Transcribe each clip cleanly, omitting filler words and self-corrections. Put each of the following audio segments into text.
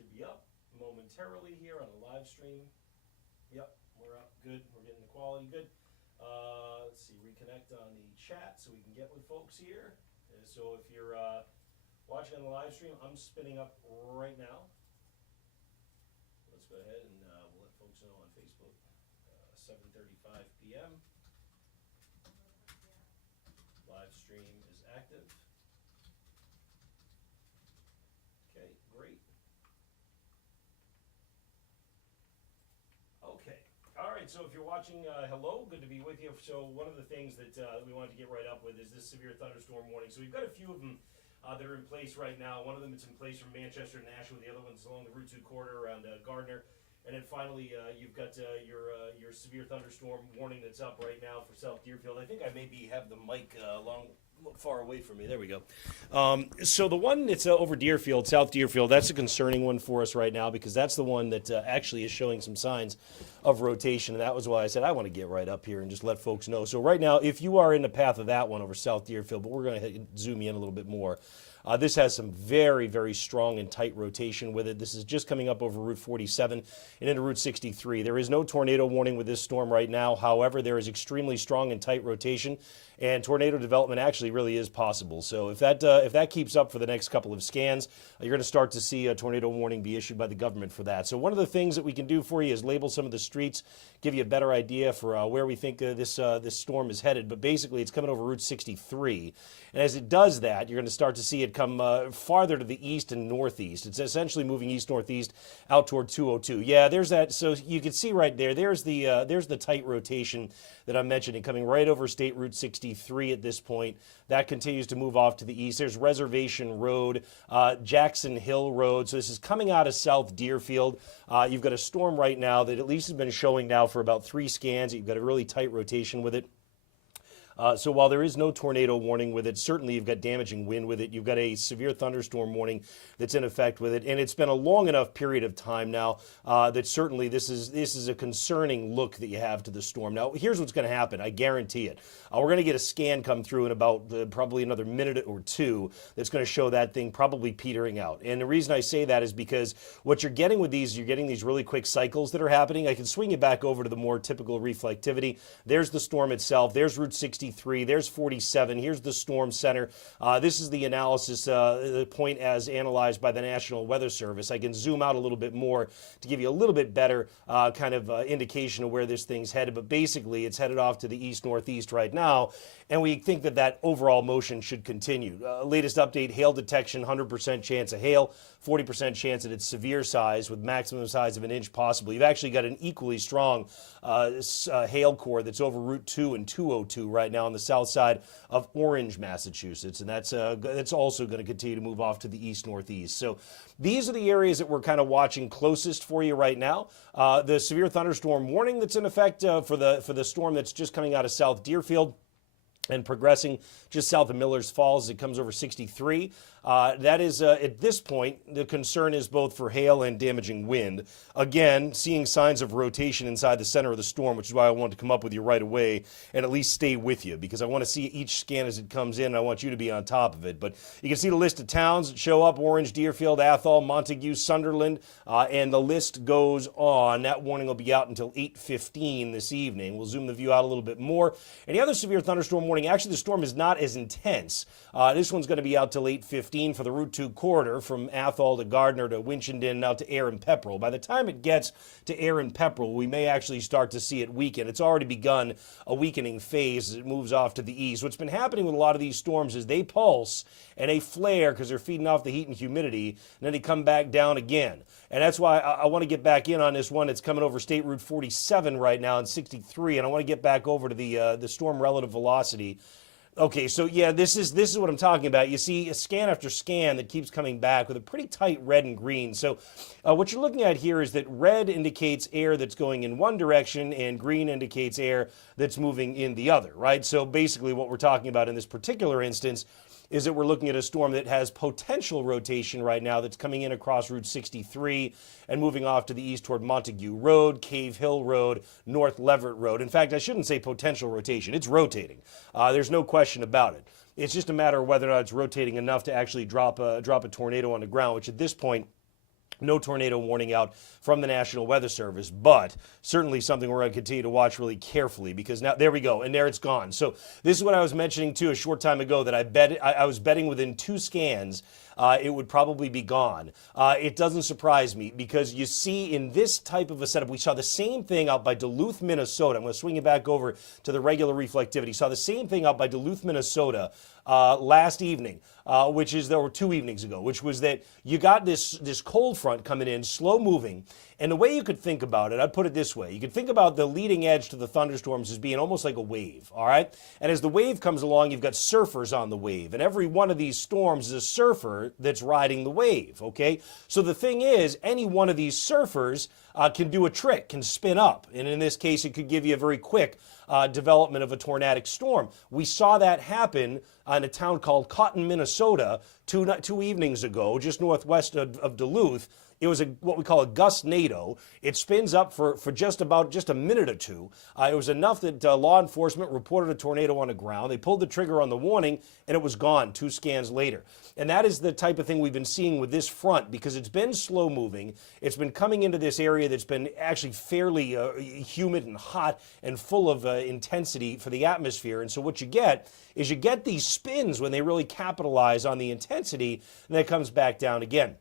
should be up momentarily here on the live stream. Yep, we're up. Good. We're getting the quality good. Let's see. Reconnect on the chat so we can get with folks here. So if you're watching on the live stream, I'm spinning up right now. Let's go ahead and we'll let folks know on Facebook. 7:35 p.m. Live stream is active. Okay, great. Okay. All right, so if you're watching, hello, good to be with you. So one of the things that we wanted to get right up with is this severe thunderstorm warning. So we've got a few of them that are in place right now. One of them is in place from Manchester to Nashua. The other one's along the Route 2 corridor around Gardner. And then finally, you've got your severe thunderstorm warning that's up right now for South Deerfield. I think I maybe have the mic far away from me. There we go. So the one that's over Deerfield, South Deerfield, that's a concerning one for us right now because that's the one that actually is showing some signs of rotation. And that was why I said I want to get right up here and just let folks know. So right now, if you are in the path of that one over South Deerfield, but we're going to zoom you in a little bit more. This has some very, very strong and tight rotation with it. This is just coming up over Route 47 and into Route 63. There is no tornado warning with this storm right now. However, there is extremely strong and tight rotation, and tornado development actually really is possible. So if that keeps up for the next couple of scans, you're going to start to see a tornado warning be issued by the government for that. So one of the things that we can do for you is label some of the streets, give you a better idea for where we think this storm is headed. But basically, it's coming over Route 63. And as it does that, you're going to start to see it come farther to the east and northeast. It's essentially moving east-northeast out toward 202. Yeah, there's that. So you can see right there, there's the tight rotation that I'm mentioning coming right over State Route 63 at this point. That continues to move off to the east. There's Reservation Road, Jackson Hill Road. So this is coming out of South Deerfield. You've got a storm right now that at least has been showing now for about 3 scans. You've got a really tight rotation with it. So while there is no tornado warning with it, certainly you've got damaging wind with it. You've got a severe thunderstorm warning that's in effect with it. And it's been a long enough period of time now that certainly this is a concerning look that you have to the storm. Now, here's what's going to happen. I guarantee it. We're going to get a scan come through in about probably another minute or two that's going to show that thing probably petering out. And the reason I say that is because what you're getting with these, you're getting these really quick cycles that are happening. I can swing it back over to the more typical reflectivity. There's the storm itself. There's Route 63. There's 47. Here's the storm center. This is the analysis the point as analyzed by the National Weather Service. I can zoom out a little bit more to give you a little bit better kind of indication of where this thing's headed. But basically, it's headed off to the east-northeast right now. And we think that overall motion should continue. Latest update, hail detection, 100% chance of hail, 40% chance that it's severe size with maximum size of 1 inch possible. You've actually got an equally strong hail core that's over Route 2 and 202 right now on the south side of Orange, Massachusetts. And that's also going to continue to move off to the east-northeast. So these are the areas that we're kind of watching closest for you right now. The severe thunderstorm warning that's in effect for the storm that's just coming out of South Deerfield and progressing just south of Miller's Falls as it comes over 63. That is, at this point, the concern is both for hail and damaging wind. Again, seeing signs of rotation inside the center of the storm, which is why I wanted to come up with you right away and at least stay with you, because I want to see each scan as it comes in, and I want you to be on top of it. But you can see the list of towns that show up: Orange, Deerfield, Athol, Montague, Sunderland, and the list goes on. That warning will be out until 8:15 this evening. We'll zoom the view out a little bit more. And the other severe thunderstorm warning, actually the storm is not as intense. This one's going to be out till 8:15 for the Route 2 corridor from Athol to Gardner to Winchendon out to Ayr and Pepperell. By the time it gets to Ayr and Pepperell, we may actually start to see it weaken. It's already begun a weakening phase as it moves off to the east. What's been happening with a lot of these storms is they pulse and they flare because they're feeding off the heat and humidity, and then they come back down again. And that's why I want to get back in on this one that's coming over State Route 47 right now in 63, and I want to get back over to the storm relative velocity. Okay, so yeah, this is what I'm talking about. You see a scan after scan that keeps coming back with a pretty tight red and green. So what you're looking at here is that red indicates air that's going in one direction and green indicates air that's moving in the other, right? So basically what we're talking about in this particular instance is that we're looking at a storm that has potential rotation right now that's coming in across Route 63 and moving off to the east toward Montague Road, Cave Hill Road, North Leverett Road. In fact, I shouldn't say potential rotation. It's rotating. There's no question about it. It's just a matter of whether or not it's rotating enough to actually drop a tornado on the ground, which at this point No tornado warning out from the National Weather Service, but certainly something we're going to continue to watch really carefully, because now there we go, and there it's gone. So this is what I was mentioning too a short time ago, that I was betting within 2 scans it would probably be gone. It doesn't surprise me, because you see in this type of a setup, we saw the same thing out by Duluth, Minnesota. I'm going to swing it back over to the regular reflectivity. Saw the same thing out by Duluth, Minnesota last evening, which is, there were 2 evenings ago, which was that you got this cold front coming in, slow moving. And the way you could think about it, I'd put it this way. You could think about the leading edge to the thunderstorms as being almost like a wave, all right? And as the wave comes along, you've got surfers on the wave. And every one of these storms is a surfer that's riding the wave, okay? So the thing is, any one of these surfers can do a trick, can spin up. And in this case, it could give you a very quick development of a tornadic storm. We saw that happen in a town called Cotton, Minnesota, two evenings ago, just northwest of Duluth. It was what we call a gust-nado. It spins up for just a minute or two. It was enough that law enforcement reported a tornado on the ground. They pulled the trigger on the warning, and it was gone 2 scans later. And that is the type of thing we've been seeing with this front, because it's been slow-moving. It's been coming into this area that's been actually fairly humid and hot and full of intensity for the atmosphere. And so what you get is these spins when they really capitalize on the intensity, and then it comes back down again.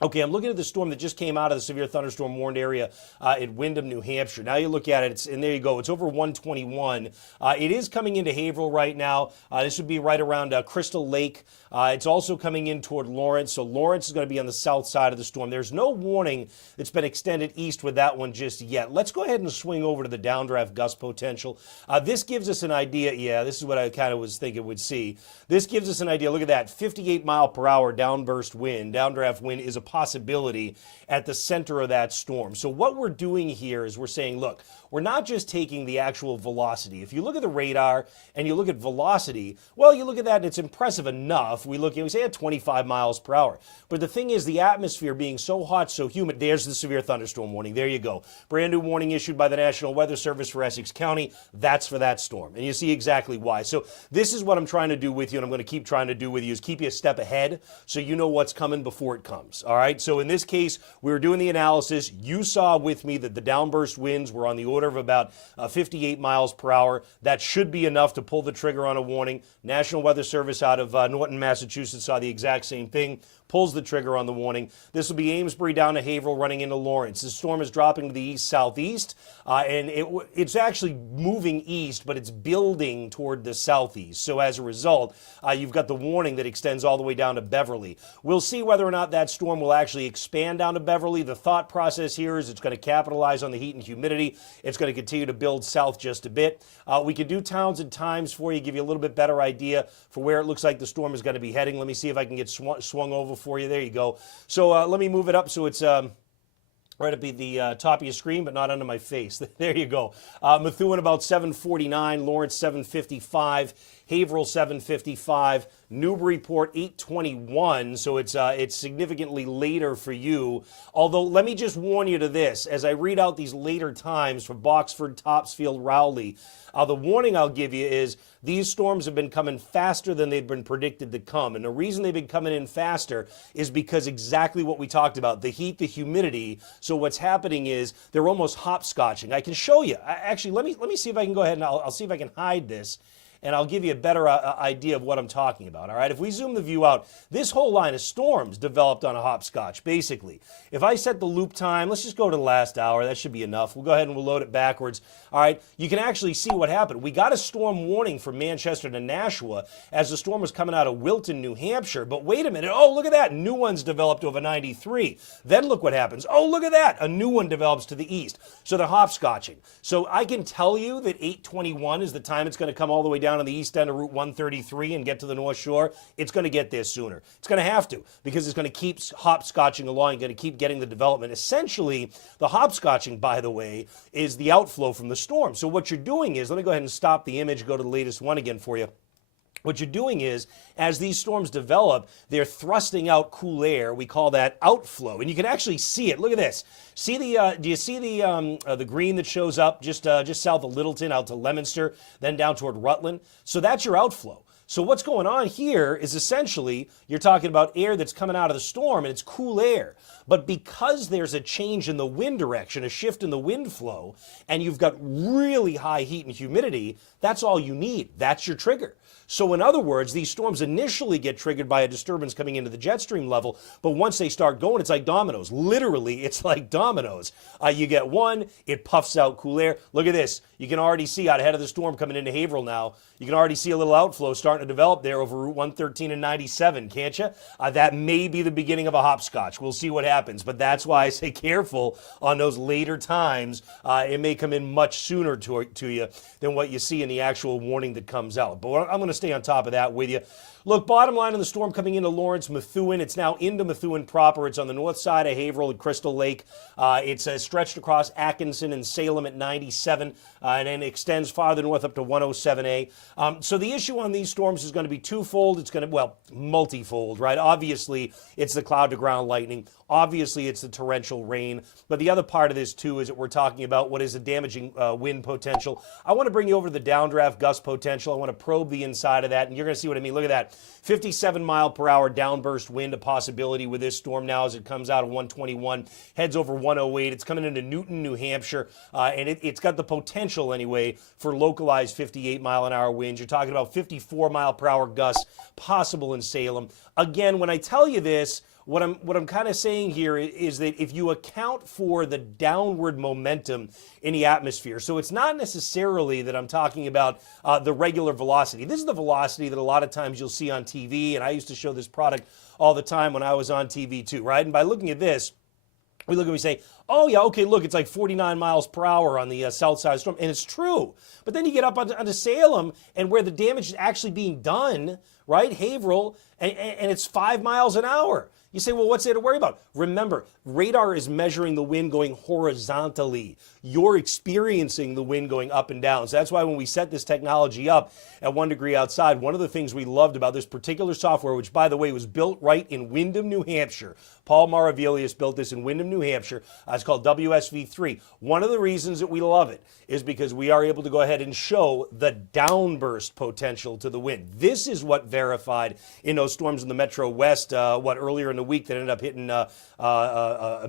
Okay, I'm looking at the storm that just came out of the severe thunderstorm warned area in Windham, New Hampshire. Now you look at it, and there you go. It's over 121. It is coming into Haverhill right now. This would be right around Crystal Lake. It's also coming in toward Lawrence. So Lawrence is going to be on the south side of the storm. There's no warning that's been extended east with that one just yet. Let's go ahead and swing over to the downdraft gust potential. This gives us an idea. Yeah, this is what I kind of was thinking we'd see. This gives us an idea. Look at that, 58 mile per hour downburst wind. Downdraft wind is a possibility at the center of that storm. So what we're doing here is we're saying, look, we're not just taking the actual velocity. If you look at the radar and you look at velocity, well, you look at that and it's impressive enough. We look and we say at 25 miles per hour. But the thing is, the atmosphere being so hot, so humid, there's the severe thunderstorm warning. There you go. Brand new warning issued by the National Weather Service for Essex County. That's for that storm. And you see exactly why. So this is what I'm trying to do with you, and I'm going to keep trying to do with you, is keep you a step ahead so you know what's coming before it comes. All right? So in this case, we were doing the analysis. You saw with me that the downburst winds were on the order of about 58 miles per hour. That should be enough to pull the trigger on a warning. National Weather Service out of Norton, Massachusetts saw the exact same thing. Pulls the trigger on the warning. This will be Amesbury down to Haverhill, running into Lawrence. The storm is dropping to the east-southeast, and it's actually moving east, but it's building toward the southeast. So as a result, you've got the warning that extends all the way down to Beverly. We'll see whether or not that storm will actually expand down to Beverly. The thought process here is it's going to capitalize on the heat and humidity. It's going to continue to build south just a bit. We can do towns and times for you, give you a little bit better idea for where it looks like the storm is going to be heading. Let me see if I can get swung over for you. There you go. So let me move it up so it's right up at the top of your screen, but not under my face. There you go. Methuen about 7:49, Lawrence 7:55, Haverhill 7:55, Newburyport 8:21. So it's significantly later for you. Although let me just warn you to this: as I read out these later times for Boxford, Topsfield, Rowley, the warning I'll give you is these storms have been coming faster than they've been predicted to come. And the reason they've been coming in faster is because exactly what we talked about, the heat, the humidity. So what's happening is they're almost hopscotching. I can show you. Actually, let me see if I can go ahead and I'll see if I can hide this, and I'll give you a better idea of what I'm talking about, all right? If we zoom the view out, this whole line of storms developed on a hopscotch, basically. If I set the loop time, let's just go to the last hour. That should be enough. We'll go ahead and we'll load it backwards. All right, you can actually see what happened. We got a storm warning from Manchester to Nashua as the storm was coming out of Wilton, New Hampshire. But wait a minute. Oh, look at that. New one's developed over 93. Then look what happens. Oh, look at that. A new one develops to the east. So they're hopscotching. So I can tell you that 8:21 is the time it's going to come all the way down on the east end of Route 133 and get to the North Shore. It's going to get there sooner. It's going to have to, because it's going to keep hopscotching along, going to keep getting the development. Essentially, the hopscotching, by the way, is the outflow from the storm. So what you're doing is, let me go ahead and stop the image, go to the latest one again for you. What you're doing is, as these storms develop, they're thrusting out cool air. We call that outflow, and you can actually see it. Look at this. See the? Do you see the green that shows up just south of Littleton, out to Leominster, then down toward Rutland? So that's your outflow. So what's going on here is essentially you're talking about air that's coming out of the storm and it's cool air. But because there's a change in the wind direction, a shift in the wind flow, and you've got really high heat and humidity, that's all you need. That's your trigger. So in other words, these storms initially get triggered by a disturbance coming into the jet stream level, but once they start going, it's like dominoes. Literally, it's like dominoes. You get one, it puffs out cool air. Look at this. You can already see out ahead of the storm coming into Haverhill now. You can already see a little outflow starting to develop there over Route 113 and 97, can't you? That may be the beginning of a hopscotch. We'll see what happens, but that's why I say careful on those later times. It may come in much sooner to you than what you see in the actual warning that comes out. But I'm going to stay on top of that with you. Look, bottom line of the storm coming into Lawrence, Methuen. It's now into Methuen proper. It's on the north side of Haverhill at Crystal Lake. It's stretched across Atkinson and Salem at 97, and then extends farther north up to 107A. So the issue on these storms is going to be twofold. It's going to, well, multifold, right? Obviously, it's the cloud-to-ground lightning. Obviously, it's the torrential rain. But the other part of this, too, is that we're talking about what is a damaging wind potential. I want to bring you over to the downdraft gust potential. I want to probe the inside of that, and you're going to see what I mean. Look at that. 57-mile-per-hour downburst wind, a possibility with this storm now as it comes out of 121, heads over 108. It's coming into Newton, New Hampshire, and it's got the potential, anyway, for localized 58-mile-an-hour winds. You're talking about 54-mile-per-hour gusts possible in Salem. Again, when I tell you this, what I'm kind of saying here is that if you account for the downward momentum in the atmosphere, so it's not necessarily that I'm talking about the regular velocity. This is the velocity that a lot of times you'll see on TV, and I used to show this product all the time when I was on TV too, right? And by looking at this, we look and we say, oh yeah, okay, look, it's like 49 miles per hour on the south side of the storm, and it's true. But then you get up onto Salem, and where the damage is actually being done, right, Haverhill, and it's 5 miles an hour. You say, well, what's there to worry about? Remember, radar is measuring the wind going horizontally. You're experiencing the wind going up and down. So that's why when we set this technology up at 1 degree outside, one of the things we loved about this particular software, which, by the way, was built right in Windham, New Hampshire. Paul Maravelius built this in Windham, New Hampshire. It's called WSV3. One of the reasons that we love it is because we are able to go ahead and show the downburst potential to the wind. This is what verified in those storms in the Metro West, earlier in the week that ended up hitting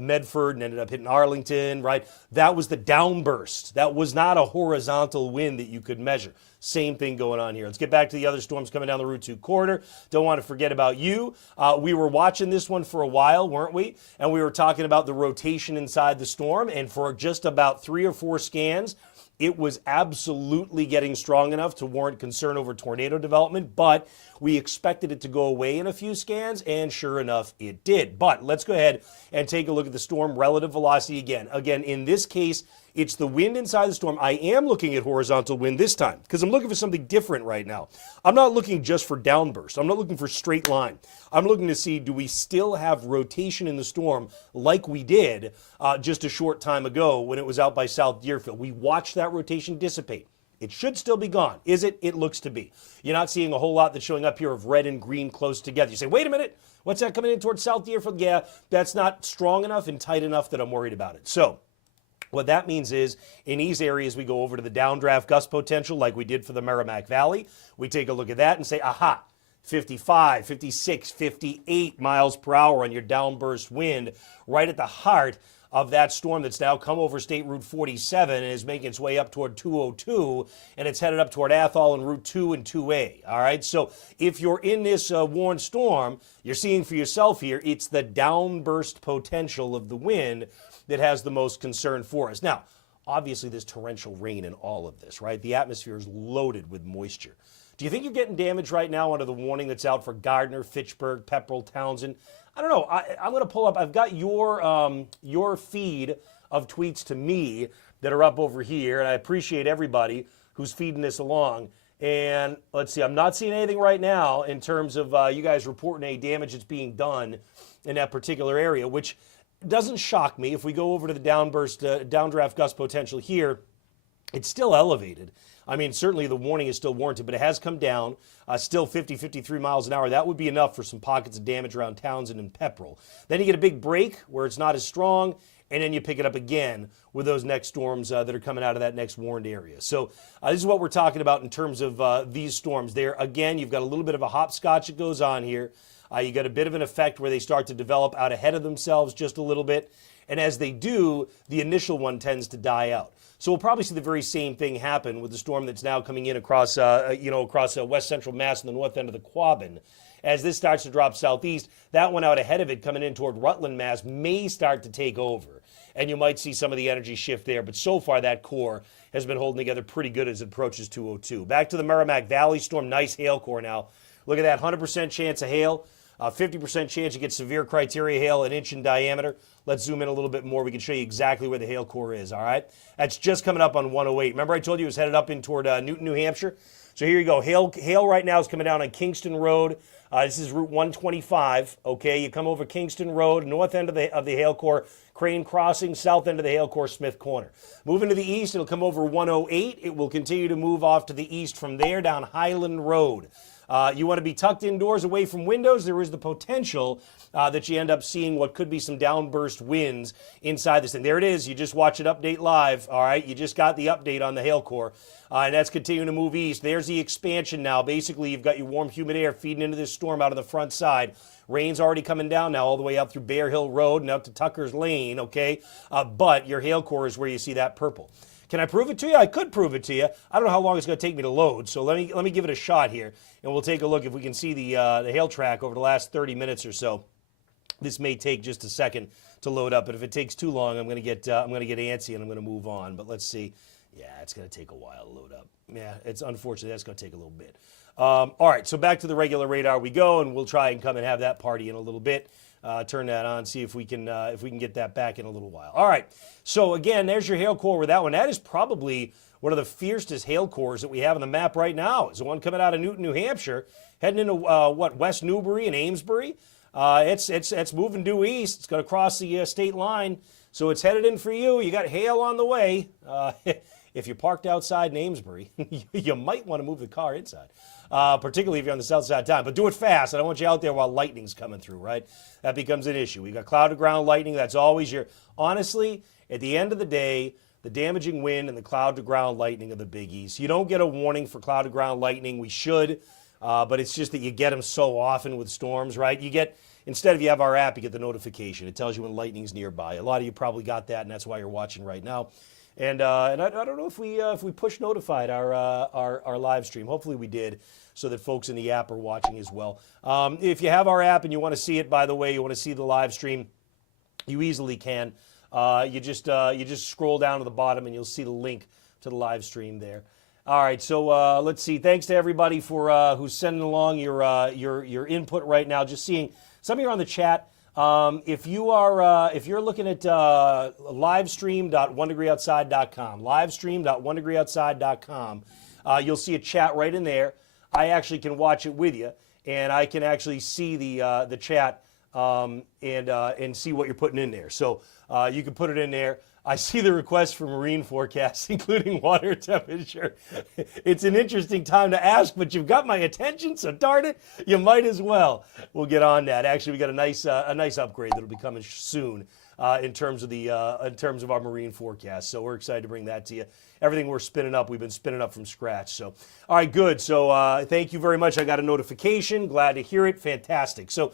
Medford and ended up hitting Arlington, right? That was the downburst. That was not a horizontal wind that you could measure. Same thing going on here. Let's get back to the other storms coming down the Route 2 corridor. Don't want to forget about you. We were watching this one for a while, weren't we? And we were talking about the rotation inside the storm. And for just about 3 or 4 scans, it was absolutely getting strong enough to warrant concern over tornado development. But we expected it to go away in a few scans, and sure enough, it did. But let's go ahead and take a look at the storm relative velocity again. Again, in this case, it's the wind inside the storm. I am looking at horizontal wind this time because I'm looking for something different right now. I'm not looking just for downburst. I'm not looking for straight line. I'm looking to see, do we still have rotation in the storm like we did just a short time ago when it was out by South Deerfield? We watched that rotation dissipate. It should still be gone. Is it? It looks to be. You're not seeing a whole lot that's showing up here of red and green close together. You say, wait a minute, what's that coming in towards South Deerfield? Yeah, that's not strong enough and tight enough that I'm worried about it. So what that means is in these areas, we go over to the downdraft gust potential like we did for the Merrimack Valley. We take a look at that and say, aha, 55, 56, 58 miles per hour on your downburst wind right at the heart of that storm that's now come over State Route 47 and is making its way up toward 202, and it's headed up toward Athol and Route 2 and 2A. All right, so if you're in this warned storm, you're seeing for yourself here, it's the downburst potential of the wind that has the most concern for us. Now, obviously there's torrential rain in all of this, right? The atmosphere is loaded with moisture. Do you think you're getting damage right now under the warning that's out for Gardner, Fitchburg, Pepperell, Townsend? I don't know. I'm going to pull up. I've got your feed of tweets to me that are up over here, and I appreciate everybody who's feeding this along. And let's see. I'm not seeing anything right now in terms of you guys reporting any damage that's being done in that particular area, which doesn't shock me. If we go over to the downdraft gust potential here, it's still elevated. I mean, certainly the warning is still warranted, but it has come down, still 50, 53 miles an hour. That would be enough for some pockets of damage around Townsend and Pepperell. Then you get a big break where it's not as strong, and then you pick it up again with those next storms that are coming out of that next warned area. So this is what we're talking about in terms of these storms. There, again, you've got a little bit of a hopscotch that goes on here. You got a bit of an effect where they start to develop out ahead of themselves just a little bit. And as they do, the initial one tends to die out. So we'll probably see the very same thing happen with the storm that's now coming in across, across west central Mass and the north end of the Quabbin. As this starts to drop southeast, that one out ahead of it coming in toward Rutland, Mass may start to take over. And you might see some of the energy shift there. But so far, that core has been holding together pretty good as it approaches 202. Back to the Merrimack Valley storm. Nice hail core now. Look at that, 100% chance of hail. 50% chance you get severe criteria hail, 1 inch in diameter. Let's zoom in a little bit more. We can show you exactly where the hail core is, all right? That's just coming up on 108. Remember I told you it was headed up in toward Newton, New Hampshire? So here you go. Hail right now is coming down on Kingston Road. This is Route 125, okay? You come over Kingston Road, north end of the hail core, Crane Crossing, south end of the hail core, Smith Corner. Moving to the east, it'll come over 108. It will continue to move off to the east from there down Highland Road. You want to be tucked indoors away from windows. There is the potential that you end up seeing what could be some downburst winds inside this thing. There it is. You just watch it update live. All right. You just got the update on the hail core. And that's continuing to move east. There's the expansion now. Basically, you've got your warm, humid air feeding into this storm out of the front side. Rain's already coming down now all the way up through Bear Hill Road and out to Tucker's Lane, okay? But your hail core is where you see that purple. Can I prove it to you? I could prove it to you. I don't know how long it's going to take me to load, so let me give it a shot here, and we'll take a look if we can see the hail track over the last 30 minutes or so. This may take just a second to load up, but if it takes too long, I'm going to get antsy and I'm going to move on. But let's see. Yeah, it's going to take a while to load up. Yeah, it's unfortunately that's going to take a little bit. All right, so back to the regular radar we go, and we'll try and come and have that party in a little bit. Turn that on, see if we can get that back in a little while. All right, so again, there's your hail core with that one. That is probably one of the fiercest hail cores that we have on the map right now. Is the one coming out of Newton, New Hampshire, heading into West Newbury and Amesbury. It's moving due east. It's going to cross the state line, so it's headed in for you. You got hail on the way. If you're parked outside in Amesbury, you might want to move the car inside. Particularly if you're on the south side of town. But do it fast. I don't want you out there while lightning's coming through, right? That becomes an issue. We got cloud-to-ground lightning. That's always your... Honestly, at the end of the day, the damaging wind and the cloud-to-ground lightning are the biggies. You don't get a warning for cloud-to-ground lightning. We should, but it's just that you get them so often with storms, right? You get... Instead, if you have our app, you get the notification. It tells you when lightning's nearby. A lot of you probably got that, and that's why you're watching right now. And I don't know if we push notified our live stream. Hopefully we did, so that folks in the app are watching as well. If you have our app and you want to see it, by the way, you want to see the live stream, you easily can. You just scroll down to the bottom and you'll see the link to the live stream there. All right, so let's see. Thanks to everybody for who's sending along your input right now. Just seeing some of you are on the chat. If you're looking at livestream.onedegreeoutside.com, livestream.onedegreeoutside.com, you'll see a chat right in there. I actually can watch it with you, and I can actually see the chat and see what you're putting in there. So you can put it in there. I see the request for marine forecasts, including water temperature. It's an interesting time to ask, but you've got my attention, so darn it, you might as well. We'll get on that. Actually, we got a nice upgrade that'll be coming soon in terms of our marine forecast. So we're excited to bring that to you. Everything we're spinning up, we've been spinning up from scratch. So, all right, good. So thank you very much. I got a notification. Glad to hear it. Fantastic. So,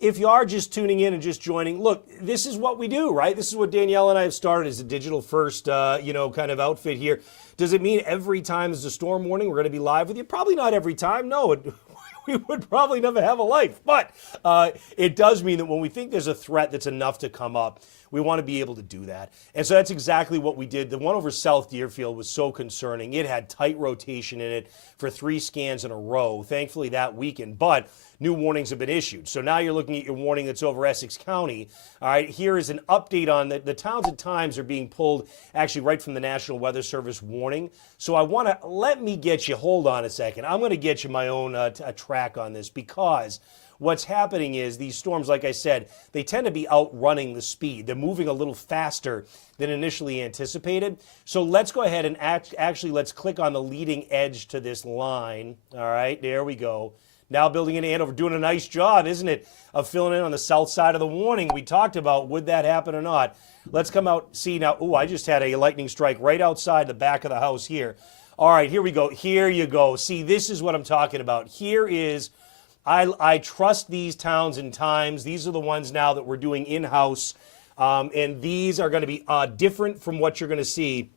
if you are just tuning in and just joining, look, this is what we do, right? This is what Danielle and I have started as a digital first, kind of outfit here. Does it mean every time there's a storm warning we're going to be live with you? Probably not every time. No, we would probably never have a life. But it does mean that when we think there's a threat that's enough to come up, we want to be able to do that. And so that's exactly what we did. The one over South Deerfield was so concerning. It had tight rotation in it for 3 scans in a row, thankfully that weekend. But new warnings have been issued. So now you're looking at your warning that's over Essex County. All right, here is an update on the Townsend Times are being pulled actually right from the National Weather Service warning. So let me get you, hold on a second. I'm going to get you my own track on this, because what's happening is these storms, like I said, they tend to be outrunning the speed. They're moving a little faster than initially anticipated. So let's go ahead and actually let's click on the leading edge to this line. All right, there we go. Now building in Andover, doing a nice job, isn't it, of filling in on the south side of the warning. We talked about would that happen or not. Let's come out, see now. Oh, I just had a lightning strike right outside the back of the house here. All right, here we go. Here you go. See, this is what I'm talking about. Here is, I trust these towns and times. These are the ones now that we're doing in-house, and these are going to be different from what you're going to see.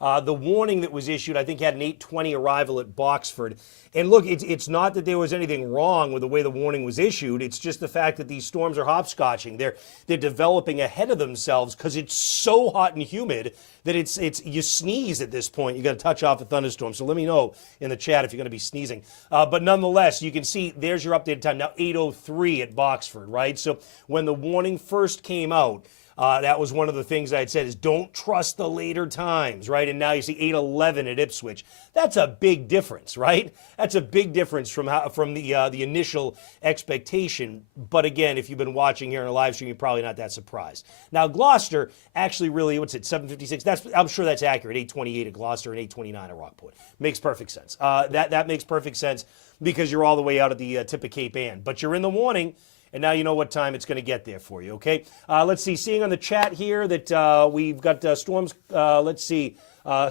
The warning that was issued, I think, had an 8:20 arrival at Boxford. And look, it's not that there was anything wrong with the way the warning was issued. It's just the fact that these storms are hopscotching. They're developing ahead of themselves because it's so hot and humid that it's you sneeze at this point. You got to touch off a thunderstorm. So let me know in the chat if you're going to be sneezing. But nonetheless, you can see there's your updated time now, 8:03 at Boxford, right? So when the warning first came out, that was one of the things I had said is don't trust the later times, right? And now you see 8:11 at Ipswich. That's a big difference, right? That's a big difference from the initial expectation. But again, if you've been watching here in a live stream, you're probably not that surprised. Now Gloucester actually really, what's it, 7:56? I'm sure that's accurate. 8:28 at Gloucester and 8:29 at Rockport. Makes perfect sense. That makes perfect sense because you're all the way out at the tip of Cape Ann. But you're in the warning. And now you know what time it's going to get there for you, okay? Let's see, seeing on the chat here that we've got storms, let's see,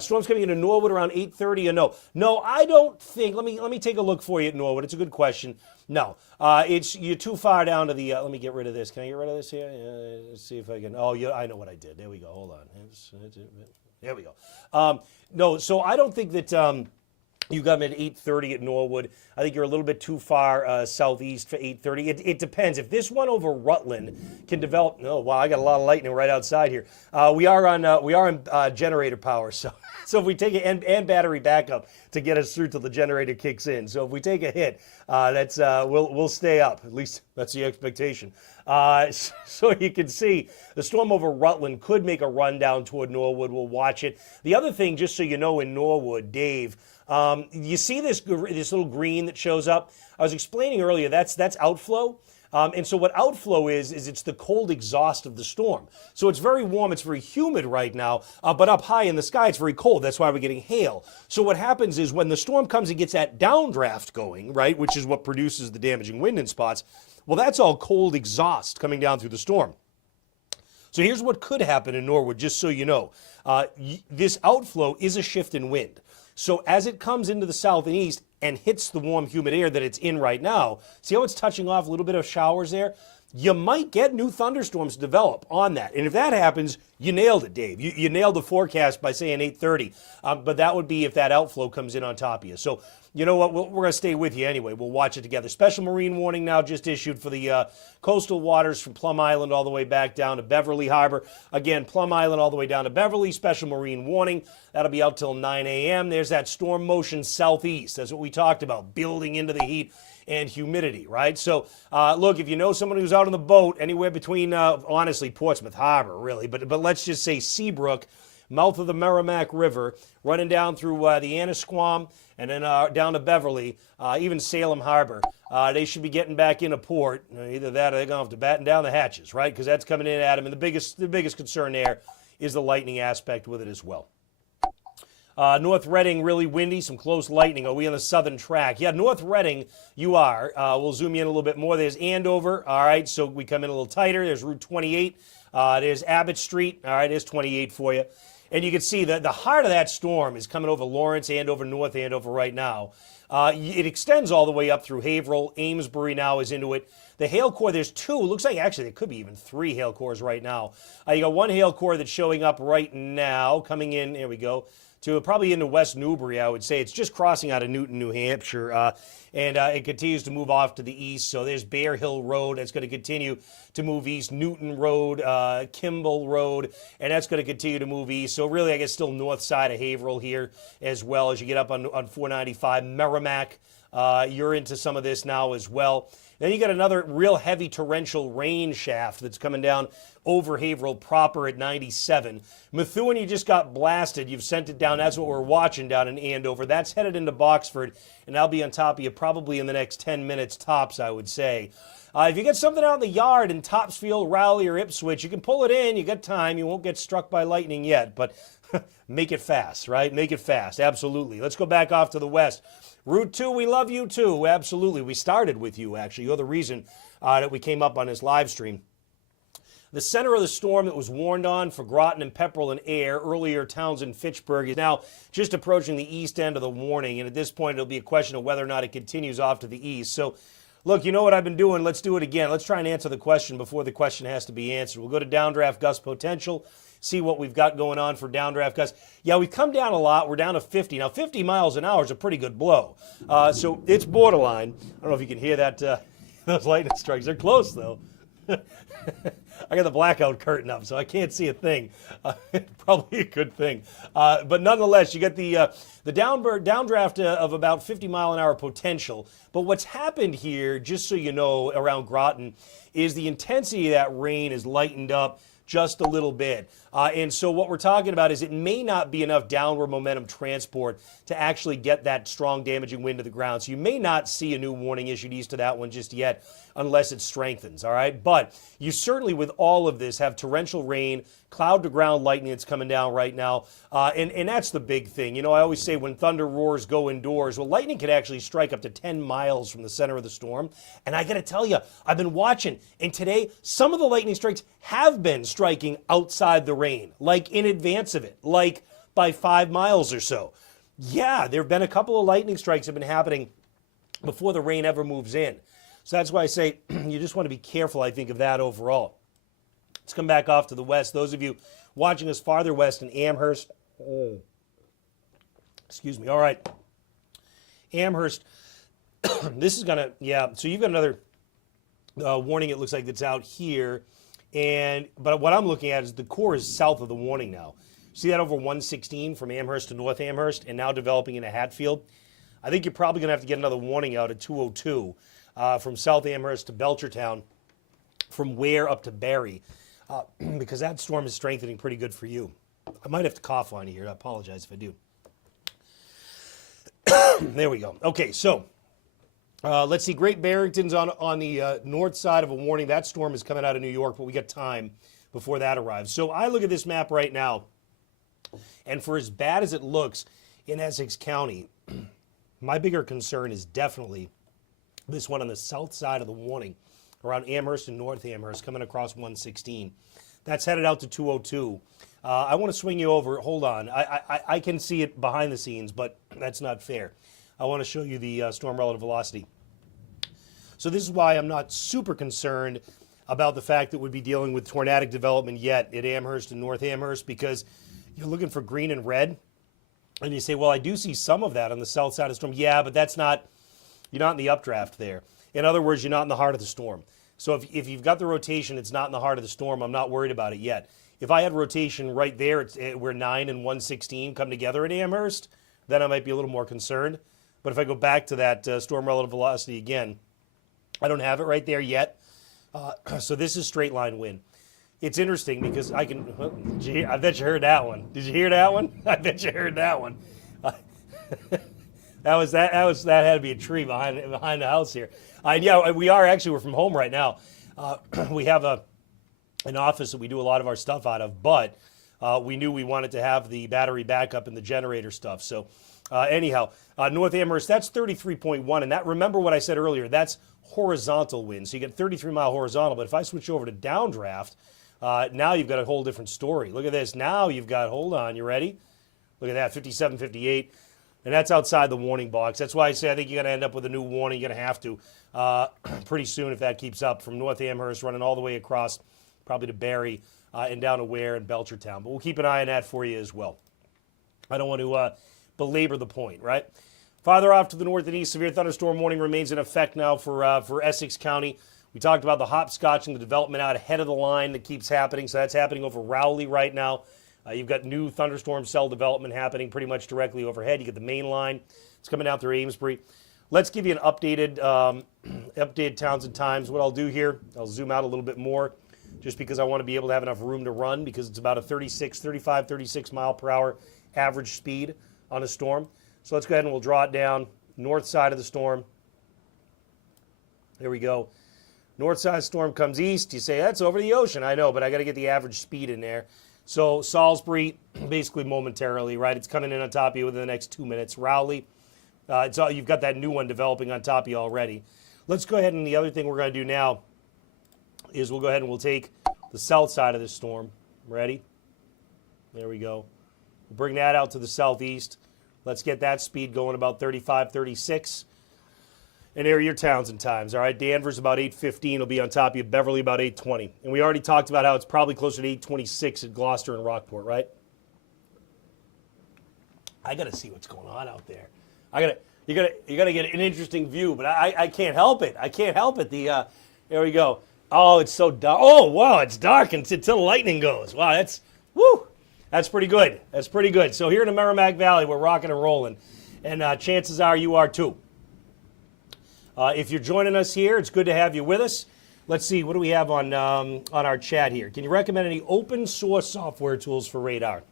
storms coming into Norwood around 8:30 or no? No, I don't think, let me take a look for you at Norwood. It's a good question. No, you're too far down to the, let me get rid of this. Can I get rid of this here? Let's see if I can, oh, yeah, I know what I did. There we go, hold on. There we go. No, so I don't think that... You got them at 8:30 at Norwood. I think you're a little bit too far southeast for 8:30. It depends. If this one over Rutland can develop, oh wow, I got a lot of lightning right outside here. We are on generator power, so if we take it and battery backup to get us through till the generator kicks in. So if we take a hit, that's we'll stay up. At least that's the expectation. So you can see the storm over Rutland could make a run down toward Norwood. We'll watch it. The other thing, just so you know, in Norwood, Dave. You see this little green that shows up? I was explaining earlier, that's outflow. And so what outflow is it's the cold exhaust of the storm. So it's very warm, it's very humid right now, but up high in the sky it's very cold. That's why we're getting hail. So what happens is when the storm comes and gets that downdraft going, right, which is what produces the damaging wind in spots, well, that's all cold exhaust coming down through the storm. So here's what could happen in Norwood, just so you know. This outflow is a shift in wind. So as it comes into the south and east and hits the warm, humid air that it's in right now, see how it's touching off a little bit of showers there? You might get new thunderstorms develop on that. And if that happens, you nailed it, Dave. You nailed the forecast by saying 8:30. But that would be if that outflow comes in on top of you. So you know what? We're going to stay with you anyway. We'll watch it together. Special marine warning now just issued for the coastal waters from Plum Island all the way back down to Beverly Harbor. Again, Plum Island all the way down to Beverly. Special marine warning. That'll be out till 9 a.m. There's that storm motion southeast. That's what we talked about, building into the heat and humidity, right? So, look, if you know someone who's out on the boat, anywhere between, honestly, Portsmouth Harbor, really, but let's just say Seabrook, mouth of the Merrimack River, running down through the Annisquam, and then down to Beverly, even Salem Harbor, they should be getting back into port. Either that or they're going to have to batten down the hatches, right? Because that's coming in at them, and the biggest concern there is the lightning aspect with it as well. North Reading, really windy, some close lightning. Are we on the southern track? Yeah, North Reading, you are. We'll zoom in a little bit more. There's Andover, all right, so we come in a little tighter. There's Route 28. There's Abbott Street, all right, there's 28 for you. And you can see that the heart of that storm is coming over Lawrence, Andover, North Andover right now. It extends all the way up through Haverhill. Amesbury now is into it. The hail core, there's two. It looks like actually there could be even three hail cores right now. You got one hail core that's showing up right now, coming in, here we go, to probably into West Newbury, I would say. It's just crossing out of Newton, New Hampshire, and it continues to move off to the east. So there's Bear Hill Road. That's going to continue to move east. Newton Road, Kimball Road, and that's going to continue to move east. So really, I guess still north side of Haverhill here as well as you get up on 495. Merrimack, you're into some of this now as well. Then you got another real heavy torrential rain shaft that's coming down over Haverhill proper at 97. Methuen, you just got blasted. You've sent it down. That's what we're watching down in Andover. That's headed into Boxford, and I'll be on top of you probably in the next 10 minutes tops, I would say. If you get something out in the yard in Topsfield, Rowley, or Ipswich, you can pull it in. You got time. You won't get struck by lightning yet, but make it fast, right? Make it fast. Absolutely. Let's go back off to the west. Route 2, we love you too. Absolutely. We started with you, actually. You're the reason that we came up on this live stream. The center of the storm that was warned on for Groton and Pepperell and Ayr earlier, Townsend, Fitchburg, is now just approaching the east end of the warning. And at this point, it'll be a question of whether or not it continues off to the east. So, look, you know what I've been doing. Let's do it again. Let's try and answer the question before the question has to be answered. We'll go to downdraft gust potential, see what we've got going on for downdraft gusts. Yeah, we've come down a lot. We're down to 50. Now, 50 miles an hour is a pretty good blow. So it's borderline. I don't know if you can hear that. Those lightning strikes. They're close, though. I got the blackout curtain up, so I can't see a thing. Probably a good thing. But nonetheless, you get the downdraft of about 50 mile an hour potential. But what's happened here, just so you know, around Groton, is the intensity of that rain is lightened up just a little bit. And so what we're talking about is it may not be enough downward momentum transport to actually get that strong damaging wind to the ground. So you may not see a new warning issued east of that one just yet unless it strengthens, all right? But you certainly, with all of this, have torrential rain, cloud-to-ground lightning that's coming down right now, and that's the big thing. You know, I always say when thunder roars, go indoors. Well, lightning can actually strike up to 10 miles from the center of the storm, and I got to tell you, I've been watching, and today, some of the lightning strikes have been striking outside the rain, like in advance of it, like by 5 miles or so. Yeah, there have been a couple of lightning strikes that have been happening before the rain ever moves in. So that's why I say you just want to be careful, I think, of that overall. Let's come back off to the west. Those of you watching us farther west in Amherst. Excuse me. All right. Amherst. This is going to, yeah. So you've got another warning, it looks like, that's out here. But what I'm looking at is the core is south of the warning now. See that over 116 from Amherst to North Amherst and now developing into Hatfield? I think you're probably going to have to get another warning out at 202 from South Amherst to Belchertown, from Ware up to Barrie, because that storm is strengthening pretty good for you. I might have to cough on you here. I apologize if I do. There we go. Okay, so let's see. Great Barrington's on the north side of a warning. That storm is coming out of New York, but we got time before that arrives. So I look at this map right now, and for as bad as it looks in Essex County, my bigger concern is definitely this one on the south side of the warning, around Amherst and North Amherst, coming across 116. That's headed out to 202. I want to swing you over. Hold on. I can see it behind the scenes, but that's not fair. I want to show you the storm relative velocity. So this is why I'm not super concerned about the fact that we'd be dealing with tornadic development yet at Amherst and North Amherst, because you're looking for green and red. And you say, well, I do see some of that on the south side of the storm. Yeah, but that's not, you're not in the updraft there. In other words, you're not in the heart of the storm. So if you've got the rotation, it's not in the heart of the storm, I'm not worried about it yet. If I had rotation right there, where 9 and 116 come together at Amherst, then I might be a little more concerned. But if I go back to that storm relative velocity again, I don't have it right there yet. So this is straight line wind. It's interesting because I can, I bet you heard that one. Did you hear that one? I bet you heard that one. That had to be a tree behind the house here. Yeah, we're from home right now. We have an office that we do a lot of our stuff out of, but we knew we wanted to have the battery backup and the generator stuff. So anyhow, North Amherst, that's 33.1, and that, remember what I said earlier, that's horizontal wind. So you get 33-mile horizontal, but if I switch over to downdraft, now you've got a whole different story. Look at this. Now you've got, hold on, you ready? Look at that, 57, 58. And that's outside the warning box. That's why I say I think you're going to end up with a new warning. You're going to have to pretty soon if that keeps up, from North Amherst running all the way across probably to Barrie and down to Ware and Belchertown. But we'll keep an eye on that for you as well. I don't want to belabor the point, right? Farther off to the north and east, severe thunderstorm warning remains in effect now for Essex County. We talked about the hopscotch and the development out ahead of the line that keeps happening. So that's happening over Rowley right now. You've got new thunderstorm cell development happening pretty much directly overhead. You get the main line. It's coming down through Amesbury. let's give you an updated towns and times. What I'll do here, I'll zoom out a little bit more just because I want to be able to have enough room to run because it's about a 35, 36 mile per hour average speed on a storm. So let's go ahead and we'll draw it down. North side of the storm. There we go. North side storm comes east. You say, that's over the ocean. I know, but I got to get the average speed in there. So Salisbury, basically momentarily, right? It's coming in on top of you within the next 2 minutes. Rowley, you've got that new one developing on top of you already. Let's go ahead and the other thing we're going to do now is we'll go ahead and we'll take the south side of this storm. Ready? There we go. We'll bring that out to the southeast. Let's get that speed going about 35, 36. And there are your towns and times, all right? Danvers about 8:15 will be on top of you. Beverly about 8:20. And we already talked about how it's probably closer to 8:26 at Gloucester and Rockport, right? I got to see what's going on out there. You gotta get an interesting view, but I can't help it. I can't help it. There we go. Oh, it's so dark. Oh, wow, it's dark until the lightning goes. Wow, that's pretty good. That's pretty good. So here in the Merrimack Valley, we're rocking and rolling, and chances are you are too. If you're joining us here, it's good to have you with us. Let's see, what do we have on our chat here? Can you recommend any open source software tools for radar?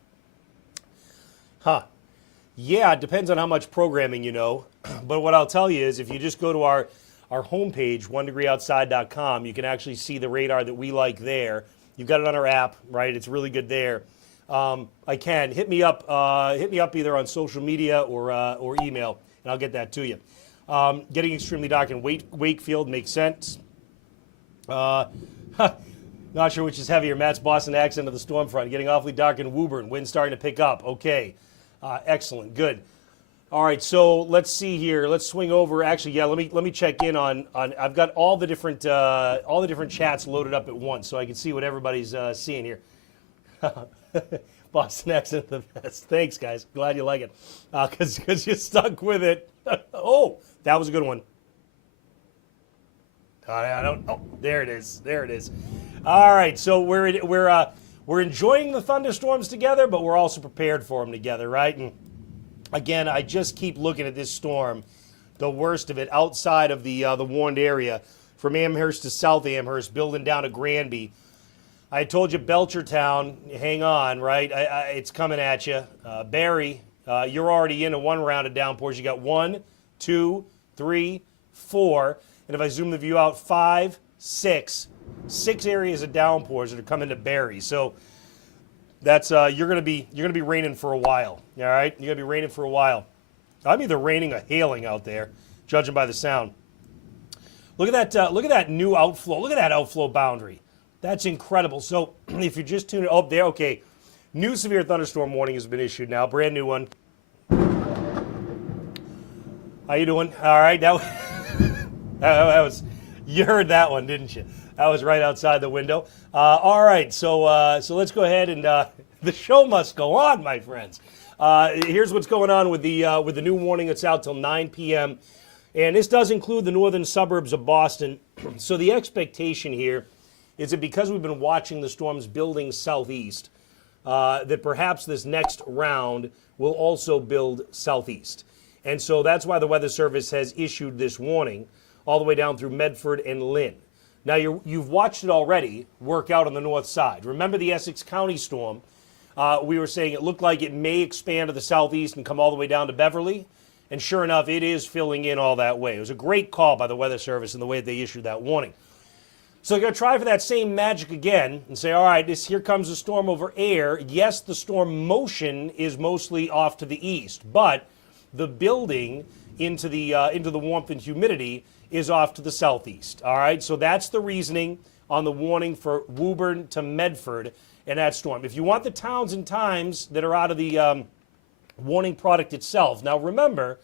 Yeah, it depends on how much programming you know. But what I'll tell you is if you just go to our homepage, onedegreeoutside.com, you can actually see the radar that we like there. You've got it on our app, right? It's really good there. Hit me up either on social media or email, and I'll get that to you. Getting extremely dark in Wakefield makes sense. Not sure which is heavier, Matt's Boston accent of the storm front. Getting awfully dark in Woburn, wind starting to pick up. Okay, excellent, good. All right, so let's see here. Let's swing over. Actually, yeah, let me check in on. I've got all the different chats loaded up at once, so I can see what everybody's seeing here. Boston accent, the best. Thanks, guys. Glad you like it, because you stuck with it. Oh, that was a good one. I don't. Oh, there it is. There it is. All right, so we're enjoying the thunderstorms together, but we're also prepared for them together, right? And again, I just keep looking at this storm, the worst of it, outside of the warned area, from Amherst to South Amherst, building down to Granby. I told you Belchertown, hang on, right? It's coming at you. Barry, you're already into one round of downpours. You got 1, 2, 3, 4, and if I zoom the view out, 5, 6 areas of downpours that are coming to Barry. So that's you're gonna be raining for a while. All right, you're gonna be raining for a while. I'm either raining or hailing out there, judging by the sound. Look at that! Look at that new outflow. Look at that outflow boundary. That's incredible. So if you're just tuning up there, okay, new severe thunderstorm warning has been issued now, brand new one. How you doing? All right, that was you heard that one, didn't you? That was right outside the window. All right, so let's go ahead and the show must go on, my friends. Here's what's going on with the new warning that's out till 9 p.m. And this does include the northern suburbs of Boston. So the expectation here is that because we've been watching the storms building southeast, that perhaps this next round will also build southeast. And so that's why the Weather Service has issued this warning all the way down through Medford and Lynn. Now, you've watched it already work out on the north side. Remember the Essex County storm? We were saying it looked like it may expand to the southeast and come all the way down to Beverly. And sure enough, it is filling in all that way. It was a great call by the Weather Service in the way that they issued that warning. So they're going to try for that same magic again and say, all right, here comes a storm over air. Yes, the storm motion is mostly off to the east, but the building into the warmth and humidity is off to the southeast. All right, so that's the reasoning on the warning for Woburn to Medford and that storm. If you want the towns and times that are out of the warning product itself, now remember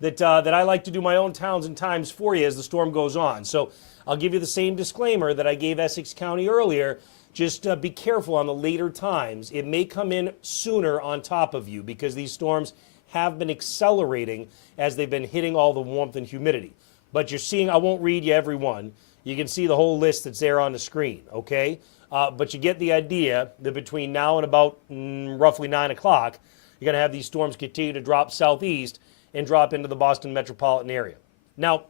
that I like to do my own towns and times for you as the storm goes on. So I'll give you the same disclaimer that I gave Essex County earlier. Just be careful on the later times. It may come in sooner on top of you because these storms have been accelerating as they've been hitting all the warmth and humidity. But you're seeing, I won't read you every one. You can see the whole list that's there on the screen, okay? But you get the idea that between now and about roughly 9 o'clock, you're going to have these storms continue to drop southeast and drop into the Boston metropolitan area. Now,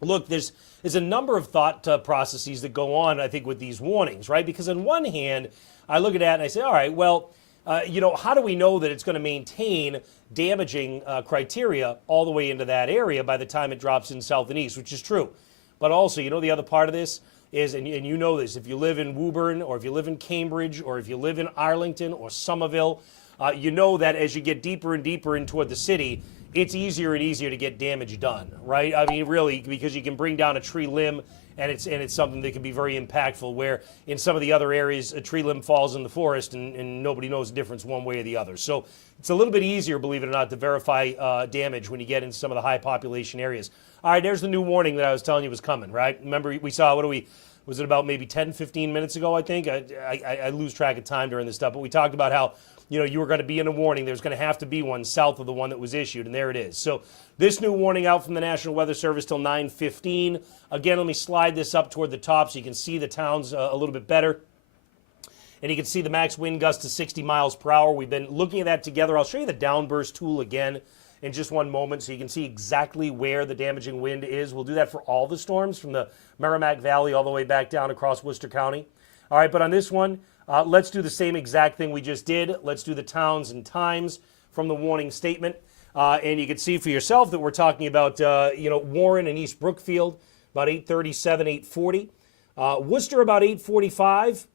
look, there's a number of thought processes that go on, I think, with these warnings, right? Because on one hand, I look at that and I say, all right, well, how do we know that it's going to maintain damaging criteria all the way into that area by the time it drops in south and east, which is true. But also, the other part of this is, and you know this, if you live in Woburn or if you live in Cambridge or if you live in Arlington or Somerville, you know that as you get deeper and deeper in toward the city, it's easier and easier to get damage done, right? I mean, really, because you can bring down a tree limb, and it's something that can be very impactful, where in some of the other areas, a tree limb falls in the forest, and nobody knows the difference one way or the other. So it's a little bit easier, believe it or not, to verify damage when you get into some of the high population areas. All right, there's the new warning that I was telling you was coming, right? Remember, we saw, was it about maybe 10, 15 minutes ago, I think? I lose track of time during this stuff, but we talked about how you were going to be in a warning. There's going to have to be one south of the one that was issued, and there it is. So this new warning out from the National Weather Service till 9:15. Again, let me slide this up toward the top so you can see the towns a little bit better. And you can see the max wind gust to 60 miles per hour. We've been looking at that together. I'll show you the downburst tool again in just one moment so you can see exactly where the damaging wind is. We'll do that for all the storms from the Merrimack Valley all the way back down across Worcester County. All right, but on this one, let's do the same exact thing we just did. Let's do the towns and times from the warning statement. And you can see for yourself that we're talking about, Warren and East Brookfield, about 8:37, 8:40. Worcester, about 8:45.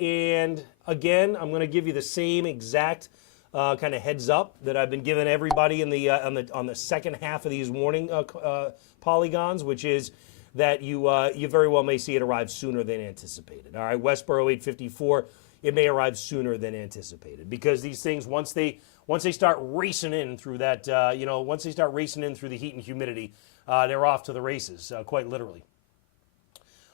And again, I'm going to give you the same exact kind of heads up that I've been giving everybody on the second half of these warning polygons, which is that you very well may see it arrive sooner than anticipated. All right, Westboro 8:54. It may arrive sooner than anticipated because these things, once they start racing in through that, once they start racing in through the heat and humidity, they're off to the races, quite literally.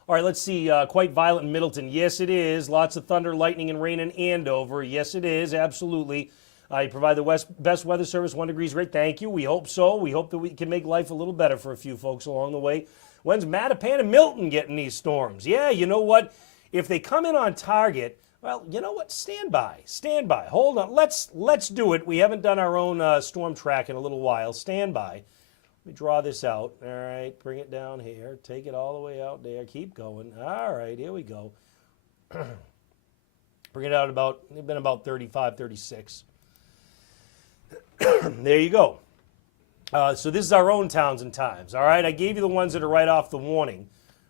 All right, let's see. Quite violent in Middleton. Yes, it is. Lots of thunder, lightning, and rain in Andover. Yes, it is. Absolutely. You provide the best weather service, 1 degree great. Thank you. We hope so. We hope that we can make life a little better for a few folks along the way. When's Mattapan and Milton getting these storms? Yeah, you know what? If they come in on target, well, you know what? Stand by. Stand by. Hold on. Let's do it. We haven't done our own storm track in a little while. Stand by. Let me draw this out. All right, bring it down here. Take it all the way out there. Keep going. All right, here we go. Bring it out it's been about 35, 36. There you go. So this is our own towns and times. All right, I gave you the ones that are right off the warning,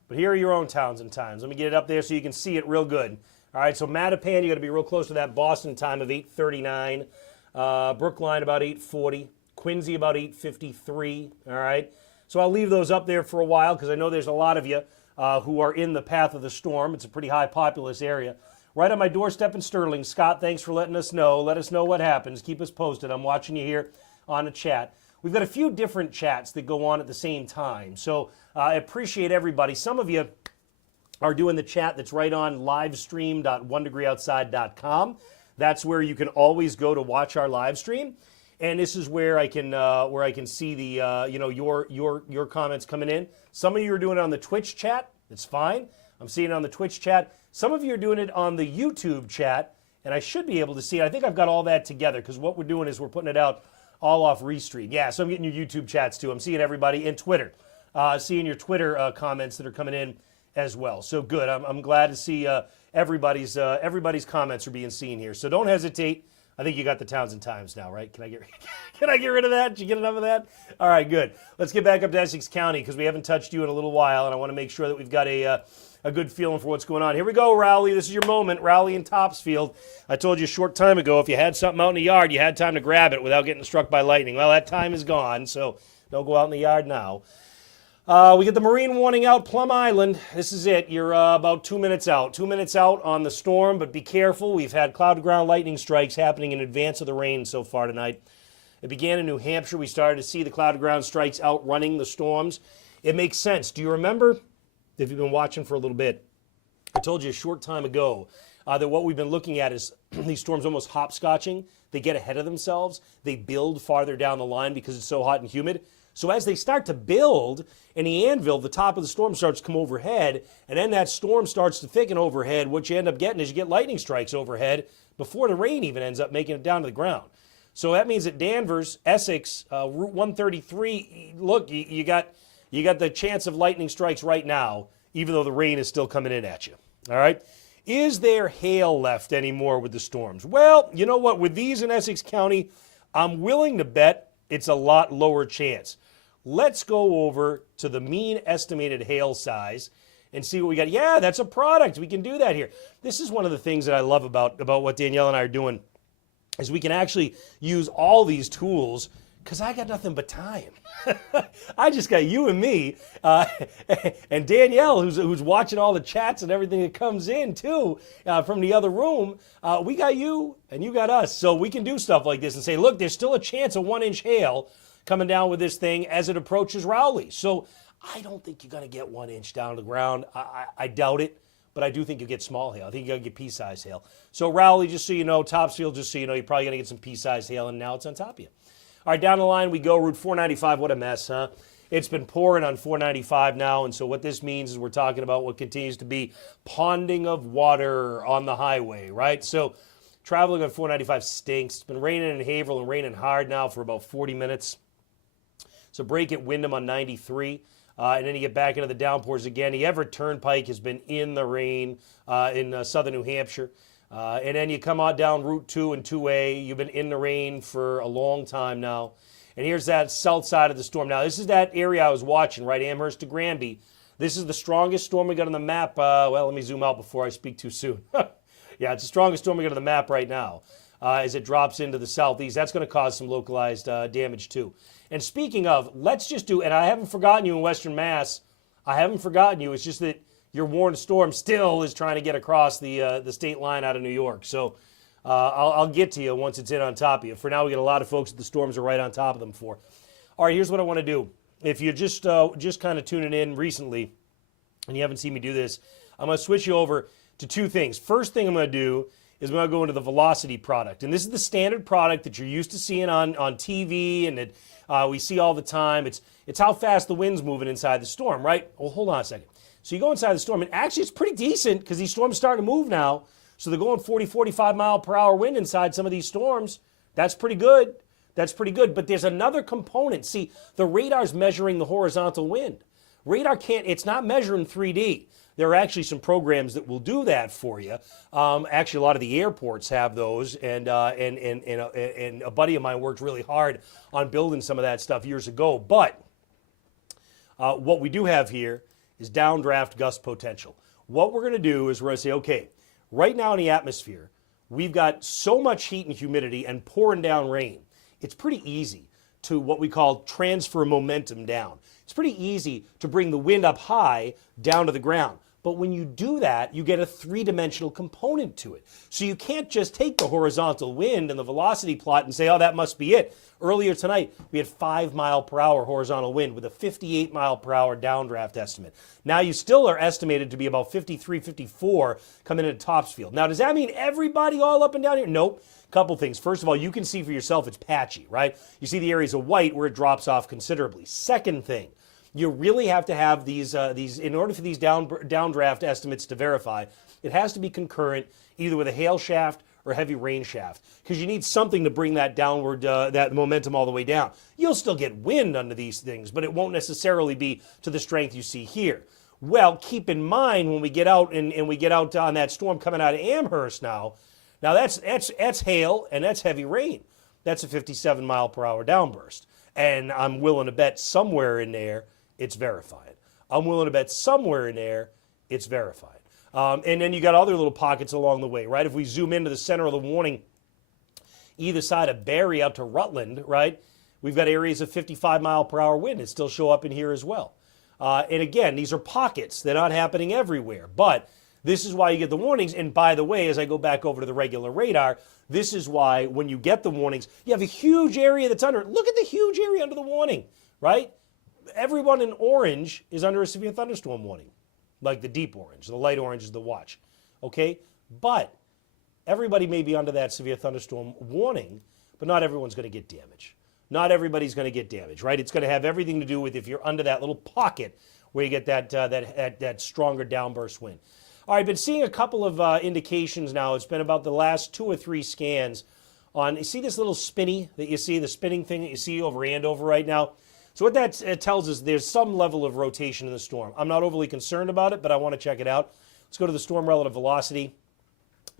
but here are your own towns and times. Let me get it up there so you can see it real good. All right, so Mattapan, you got to be real close to that Boston time of 8:39. Brookline about 8:40. Quincy about 8:53. All right, so I'll leave those up there for a while because I know there's a lot of you who are in the path of the storm. It's a pretty high populous area. Right on my doorstep in Sterling. Scott, thanks for letting us know. Let us know what happens. Keep us posted. I'm watching you here on the chat. We've got a few different chats that go on at the same time, so I appreciate everybody. Some of you are doing the chat that's right on livestream.onedegreeoutside.com. That's where you can always go to watch our live stream, and this is where I can see the your comments coming in. Some of you are doing it on the Twitch chat. It's fine. I'm seeing it on the Twitch chat. Some of you are doing it on the YouTube chat, and I should be able to see it. I think I've got all that together because what we're doing is we're putting it out all off Restream. Yeah, so I'm getting your YouTube chats too. I'm seeing everybody, and Twitter. Seeing your Twitter comments that are coming in as well. So good. I'm glad to see everybody's comments are being seen here. So don't hesitate. I think you got the towns and times now, right? Can I get rid of that? Did you get enough of that? All right, good. Let's get back up to Essex County because we haven't touched you in a little while, and I want to make sure that we've got a good feeling for what's going on. Here we go, Rowley. This is your moment. Rowley and Topsfield. I told you a short time ago, if you had something out in the yard, you had time to grab it without getting struck by lightning. Well, that time is gone, so don't go out in the yard now. We get the marine warning out, Plum Island. This is it. You're about 2 minutes out. 2 minutes out on the storm, but be careful. We've had cloud-to-ground lightning strikes happening in advance of the rain so far tonight. It began in New Hampshire. We started to see the cloud-to-ground strikes outrunning the storms. It makes sense. Do you remember, if you've been watching for a little bit, I told you a short time ago that what we've been looking at is these storms almost hopscotching. They get ahead of themselves. They build farther down the line because it's so hot and humid. So as they start to build in the anvil, the top of the storm starts to come overhead, and then that storm starts to thicken overhead. What you end up getting is you get lightning strikes overhead before the rain even ends up making it down to the ground. So that means that Danvers, Essex, Route 133, look, you got You got the chance of lightning strikes right now, even though the rain is still coming in at you. All right? Is there hail left anymore with the storms? Well, you know what? With these in Essex County, I'm willing to bet it's a lot lower chance. Let's go over to the mean estimated hail size and see what we got. Yeah, that's a product. We can do that here. This is one of the things that I love about what Danielle and I are doing, is we can actually use all these tools because I got nothing but time. I just got you and me, and Danielle, who's watching all the chats and everything that comes in too from the other room. We got you and you got us, so we can do stuff like this and say, look, there's still a chance of 1-inch hail coming down with this thing as it approaches Rowley. So I don't think you're going to get 1 inch down to the ground. I doubt it, but I do think you'll get small hail. I think you're going to get pea-sized hail. So Rowley, just so you know, Topsfield, just so you know, you're probably going to get some pea-sized hail, and now it's on top of you. All right, down the line we go. Route 495, what a mess, huh? It's been pouring on 495 now, and so what this means is we're talking about what continues to be ponding of water on the highway, right? So traveling on 495 stinks. It's been raining in Haverhill and raining hard now for about 40 minutes. So break at Wyndham on 93. And then you get back into the downpours again. The Everett Turnpike has been in the rain in southern New Hampshire. And then you come on down Route 2 and 2A. You've been in the rain for a long time now. And here's that south side of the storm. Now, this is that area I was watching, right? Amherst to Granby. This is the strongest storm we got on the map. Well, let me zoom out before I speak too soon. Yeah, it's the strongest storm we got on the map right now as it drops into the southeast. That's going to cause some localized damage too. And speaking of, let's just do, and I haven't forgotten you in Western Mass. I haven't forgotten you. It's just that your warned storm still is trying to get across the state line out of New York. So I'll get to you once it's in on top of you. For now, we get a lot of folks that the storms are right on top of them for. All right, here's what I want to do. If you're just kind of tuning in recently and you haven't seen me do this, I'm going to switch you over to two things. First thing I'm going to do is I'm going to go into the Velocity product. And this is the standard product that you're used to seeing on TV and that we see all the time. It's how fast the wind's moving inside the storm, right? Well, hold on a second. So you go inside the storm, and actually it's pretty decent because these storms are starting to move now. So they're going 40, 45 mile per hour wind inside some of these storms. That's pretty good. That's pretty good. But there's another component. See, the radar's measuring the horizontal wind. Radar can't, it's not measuring 3D. There are actually some programs that will do that for you. Actually, a lot of the airports have those, and a buddy of mine worked really hard on building some of that stuff years ago. But what we do have here is downdraft gust potential. What we're going to do is we're going to say, okay, right now in the atmosphere, we've got so much heat and humidity and pouring down rain. It's pretty easy to what we call transfer momentum down. It's pretty easy to bring the wind up high down to the ground. But when you do that, you get a three-dimensional component to it. So you can't just take the horizontal wind and the velocity plot and say, oh, that must be it. Earlier tonight, we had 5 mile per hour horizontal wind with a 58 mile per hour downdraft estimate. Now you still are estimated to be about 53, 54 coming into Topsfield. Now, does that mean everybody all up and down here? Nope. Couple things. First of all, you can see for yourself it's patchy, right? You see the areas of white where it drops off considerably. Second thing, you really have to have these in order for these downdraft estimates to verify, it has to be concurrent either with a hail shaft or heavy rain shaft, because you need something to bring that downward, that momentum all the way down. You'll still get wind under these things, but it won't necessarily be to the strength you see here. Well, keep in mind when we get out and we get out on that storm coming out of Amherst now that's hail and that's heavy rain. That's a 57 mile per hour downburst. And I'm willing to bet somewhere in there it's verified. I'm willing to bet somewhere in there it's verified. And then you got other little pockets along the way, right? If we zoom into the center of the warning, either side of Barrie out to Rutland, right? We've got areas of 55 mile per hour wind that still show up in here as well. And again, these are pockets. They're not happening everywhere. But this is why you get the warnings. And by the way, as I go back over to the regular radar, this is why when you get the warnings, you have a huge area that's under it. Look at the huge area under the warning, right? Everyone in orange is under a severe thunderstorm warning, like the deep orange. The light orange is the watch, okay? But everybody may be under that severe thunderstorm warning, but not everyone's going to get damage. Not everybody's going to get damage, right? It's going to have everything to do with if you're under that little pocket where you get that stronger downburst wind. All right, I've been seeing a couple of indications now. It's been about the last 2 or 3 scans on, you see this little spinny that you see, the spinning thing that you see over Andover right now? So what that tells us, there's some level of rotation in the storm. I'm not overly concerned about it, but I want to check it out. Let's go to the storm relative velocity.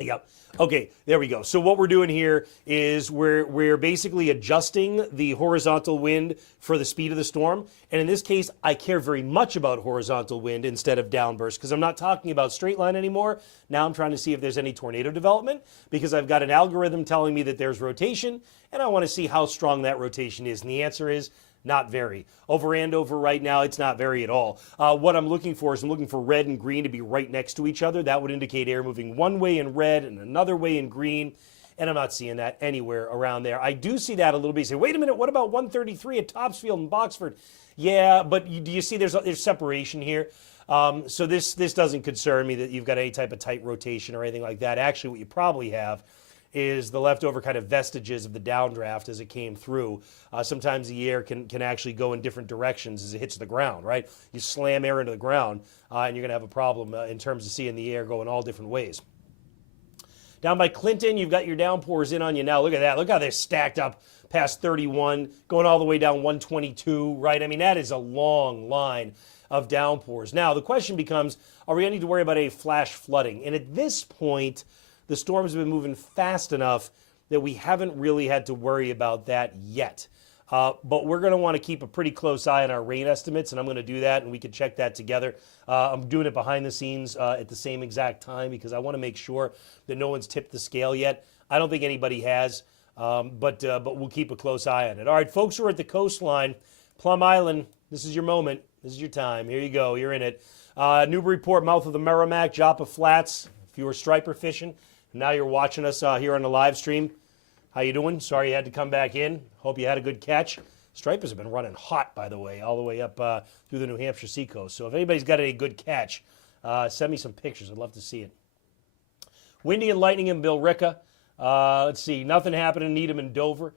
Yep. Okay, there we go. So what we're doing here is we're basically adjusting the horizontal wind for the speed of the storm. And in this case, I care very much about horizontal wind instead of downburst because I'm not talking about straight line anymore. Now I'm trying to see if there's any tornado development because I've got an algorithm telling me that there's rotation, and I want to see how strong that rotation is. And the answer is not very. Over Andover right now, it's not very at all. What I'm looking for is I'm looking for red and green to be right next to each other. That would indicate air moving one way in red and another way in green. And I'm not seeing that anywhere around there. I do see that a little bit. You say, wait a minute, what about 133 at Topsfield and Boxford? Yeah, but do you see there's separation here? So this doesn't concern me that you've got any type of tight rotation or anything like that. Actually, what you probably have is the leftover kind of vestiges of the downdraft as it came through. Sometimes the air can actually go in different directions as it hits the ground, right? You slam air into the ground, and you're going to have a problem in terms of seeing the air go in all different ways. Down by Clinton, you've got your downpours in on you now. Look at that. Look how they're stacked up past 31, going all the way down 122, right? I mean, that is a long line of downpours. Now, the question becomes, are we going to need to worry about a flash flooding? And at this point, the storms have been moving fast enough that we haven't really had to worry about that yet. But we're going to want to keep a pretty close eye on our rain estimates, and I'm going to do that, and we can check that together. I'm doing it behind the scenes at the same exact time because I want to make sure that no one's tipped the scale yet. I don't think anybody has, but we'll keep a close eye on it. All right, folks who are at the coastline, Plum Island, this is your moment. This is your time. Here you go. You're in it. Newburyport, mouth of the Merrimack, Joppa Flats, if you were striper fishing. Now you're watching us here on the live stream. How you doing? Sorry you had to come back in. Hope you had a good catch. Stripers have been running hot, by the way, all the way up through the New Hampshire seacoast. So if anybody's got any good catch, send me some pictures. I'd love to see it. Windy and lightning in Billerica. Let's see. Nothing happening in Needham and Dover.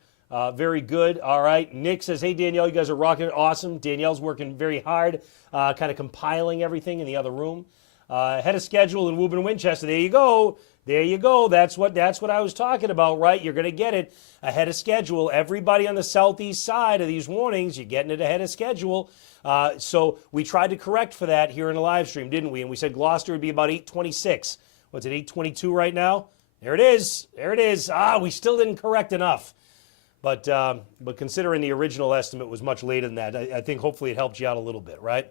Very good. All right. Nick says, hey, Danielle, you guys are rocking it. Awesome. Danielle's working very hard, kind of compiling everything in the other room. Ahead of schedule in Woburn and Winchester. There you go. There you go. That's what I was talking about, right? You're going to get it ahead of schedule. Everybody on the southeast side of these warnings, you're getting it ahead of schedule. So we tried to correct for that here in the live stream, didn't we? And we said Gloucester would be about 826. What's it, 822 right now? There it is. There it is. We still didn't correct enough. But considering the original estimate was much later than that, I think hopefully it helped you out a little bit, right?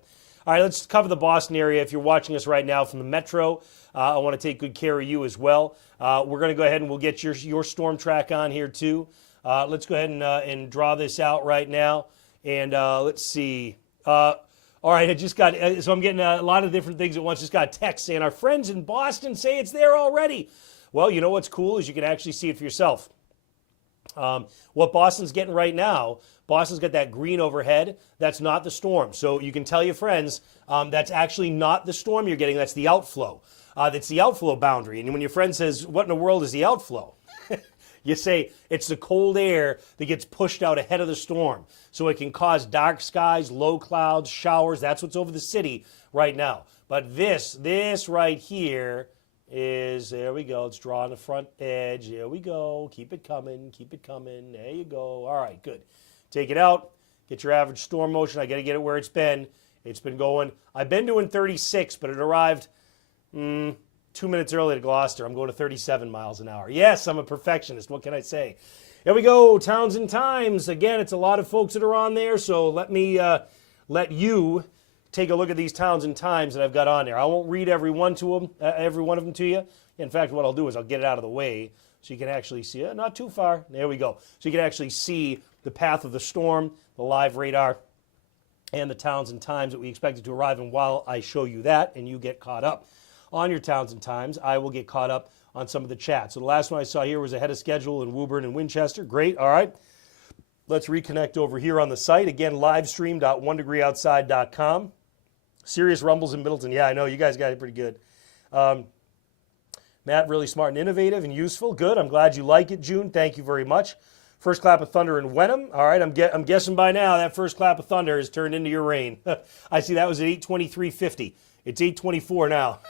All right, let's cover the Boston area. If you're watching us right now from the Metro, I want to take good care of you as well. We're going to go ahead and we'll get your storm track on here too. Let's go ahead and draw this out right now. And let's see. All right, I just got, so I'm getting a lot of different things at once. Just got a text saying our friends in Boston say it's there already. Well, you know what's cool is you can actually see it for yourself. What Boston's getting right now, Boston's got that green overhead. That's not the storm. So you can tell your friends that's actually not the storm you're getting. That's the outflow. That's the outflow boundary. And when your friend says, what in the world is the outflow? You say, it's the cold air that gets pushed out ahead of the storm. So it can cause dark skies, low clouds, showers. That's what's over the city right now. But this right here is, there we go. Let's draw on the front edge. There we go. Keep it coming. Keep it coming. There you go. All right, good. Take it out. Get your average storm motion. I got to get it where it's been. It's been going. I've been doing 36, but it arrived 2 minutes early to Gloucester. I'm going to 37 miles an hour. Yes, I'm a perfectionist. What can I say? Here we go. Towns and Times. Again, it's a lot of folks that are on there, so let me let you take a look at these towns and times that I've got on there. I won't read every one of them to you. In fact, what I'll do is I'll get it out of the way so you can actually see it. Not too far. There we go. So you can actually see the path of the storm, the live radar, and the towns and times that we expected to arrive. And while I show you that and you get caught up on your towns and times, I will get caught up on some of the chat. So the last one I saw here was ahead of schedule in Woburn and Winchester. Great. All right. Let's reconnect over here on the site. Again, livestream.onedegreeoutside.com. Serious rumbles in Middleton. Yeah, I know. You guys got it pretty good. Matt, really smart and innovative and useful. Good. I'm glad you like it, June. Thank you very much. First clap of thunder in Wenham. All right, I'm guessing by now that first clap of thunder has turned into your rain. I see that was at 8:23:50. It's 8:24 now.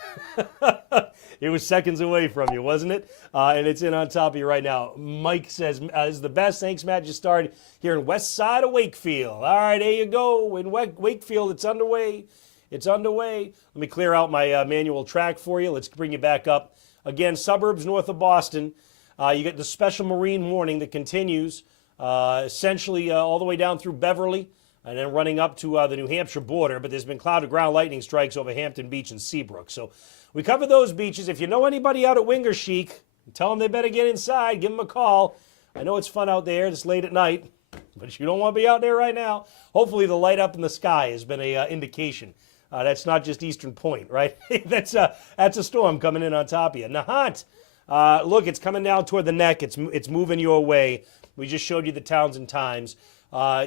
It was seconds away from you, wasn't it? And it's in on top of you right now. Mike says, this is the best. Thanks, Matt. Just started here in west side of Wakefield. All right, there you go. In Wakefield, it's underway. It's underway. Let me clear out my manual track for you. Let's bring you back up. Again, suburbs north of Boston. You get the special marine warning that continues essentially all the way down through Beverly and then running up to the New Hampshire border. But there's been cloud to ground lightning strikes over Hampton Beach and Seabrook. So we covered those beaches. If you know anybody out at Wingershik, tell them they better get inside. Give them a call. I know it's fun out there. It's late at night, but you don't want to be out there right now. Hopefully the light up in the sky has been a indication. That's not just Eastern Point, right? That's a storm coming in on top of you. Nahant, look, it's coming down toward the neck. It's moving your way. We just showed you the towns and times.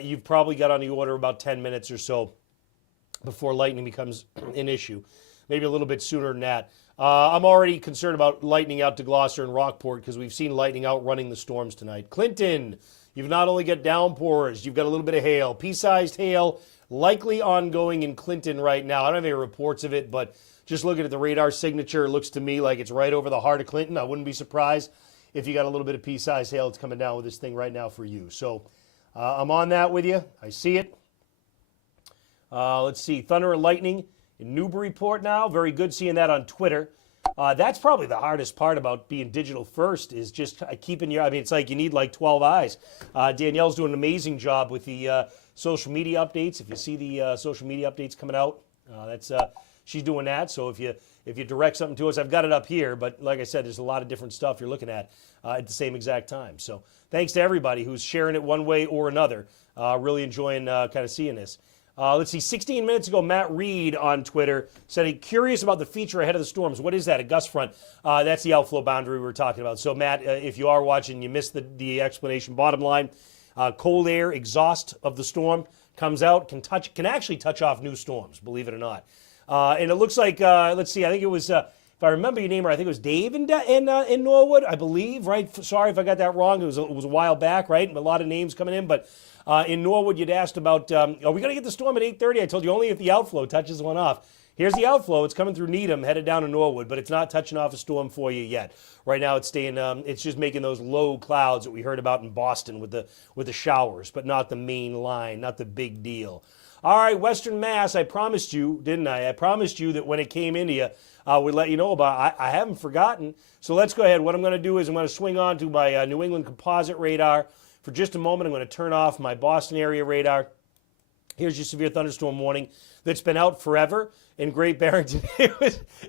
You've probably got on the order about 10 minutes or so before lightning becomes an issue. Maybe a little bit sooner than that. I'm already concerned about lightning out to Gloucester and Rockport because we've seen lightning outrunning the storms tonight. Clinton, you've not only got downpours, you've got a little bit of hail. Pea-sized hail, likely ongoing in Clinton right now. I don't have any reports of it, but just looking at the radar signature, it looks to me like it's right over the heart of Clinton. I wouldn't be surprised if you got a little bit of pea-sized hail that's coming down with this thing right now for you. So I'm on that with you. I see it. Let's see. Thunder and lightning in Newburyport now. Very good seeing that on Twitter. That's probably the hardest part about being digital first is just keeping your, I mean, it's like you need like 12 eyes. Danielle's doing an amazing job with the social media updates. If you see the social media updates coming out, she's doing that. So if you direct something to us, I've got it up here, but like I said, there's a lot of different stuff you're looking at the same exact time. So thanks to everybody who's sharing it one way or another. Really enjoying kind of seeing this. Let's see, 16 minutes ago, Matt Reed on Twitter said, curious about the feature ahead of the storms. What is that, a gust front? That's the outflow boundary we were talking about. So, Matt, if you are watching, you missed the explanation. Bottom line, cold air exhaust of the storm comes out, can actually touch off new storms, believe it or not. And it looks like, let's see, I think it was, if I remember your name right, I think it was Dave in Norwood, I believe, right? Sorry if I got that wrong. It was a while back, right? A lot of names coming in, but in Norwood, you'd asked about, are we going to get the storm at 8:30? I told you only if the outflow touches one off. Here's the outflow. It's coming through Needham, headed down to Norwood, but it's not touching off a storm for you yet. Right now, it's staying. It's just making those low clouds that we heard about in Boston with the showers, but not the main line, not the big deal. All right, Western Mass. I promised you, didn't I? I promised you that when it came into you, we'd let you know about. I haven't forgotten. So let's go ahead. What I'm going to do is I'm going to swing on to my New England composite radar. For just a moment, I'm going to turn off my Boston area radar. Here's your severe thunderstorm warning that's been out forever in Great Barrington.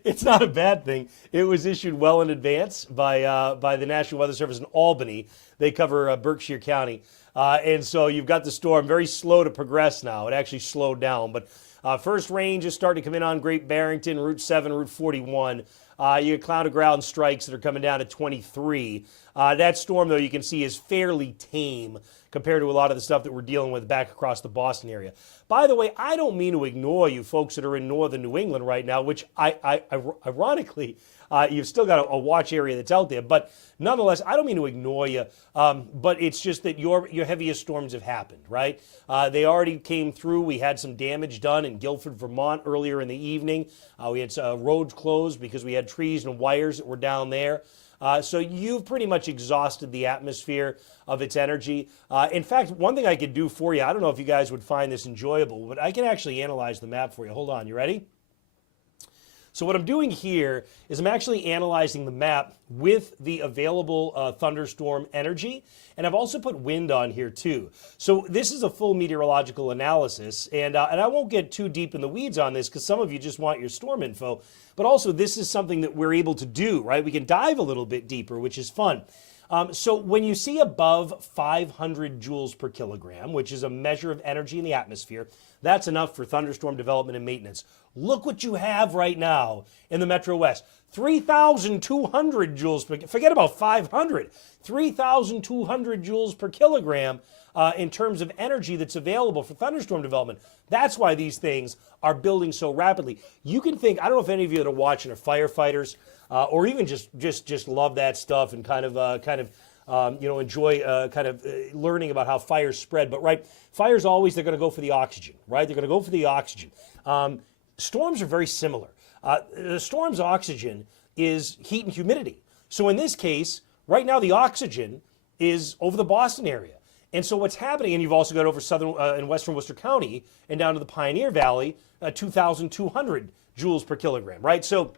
It's not a bad thing. It was issued well in advance by the National Weather Service in Albany. They cover Berkshire County. And so you've got the storm very slow to progress now. It actually slowed down. But first range is starting to come in on Great Barrington, Route 7, Route 41. You get cloud of ground strikes that are coming down at 23. That storm, though, you can see is fairly tame compared to a lot of the stuff that we're dealing with back across the Boston area. By the way, I don't mean to ignore you folks that are in northern New England right now, which ironically, you've still got a watch area that's out there. But nonetheless, I don't mean to ignore you, but it's just that your heaviest storms have happened, right? They already came through. We had some damage done in Guilford, Vermont earlier in the evening. We had roads closed because we had trees and wires that were down there. So you've pretty much exhausted the atmosphere of its energy. In fact, one thing I could do for you, I don't know if you guys would find this enjoyable, but I can actually analyze the map for you. Hold on, you ready? So what I'm doing here is I'm actually analyzing the map with the available thunderstorm energy, and I've also put wind on here too. So this is a full meteorological analysis, and I won't get too deep in the weeds on this because some of you just want your storm info, but also this is something that we're able to do, right? We can dive a little bit deeper, which is fun. So when you see above 500 joules per kilogram, which is a measure of energy in the atmosphere, that's enough for thunderstorm development and maintenance. Look what you have right now in the Metro West. 3,200 joules per, forget about 500, 3,200 joules per kilogram in terms of energy that's available for thunderstorm development. That's why these things are building so rapidly. You can think, I don't know if any of you that are watching are firefighters or even just love that stuff and kind of enjoy learning about how fires spread. But right, fires always, they're going to go for the oxygen, right? They're going to go for the oxygen. storms are very similar. The storm's oxygen is heat and humidity. So in this case, right now the oxygen is over the Boston area. And so what's happening, and you've also got over southern and western Worcester County and down to the Pioneer Valley, 2,200 joules per kilogram, right? So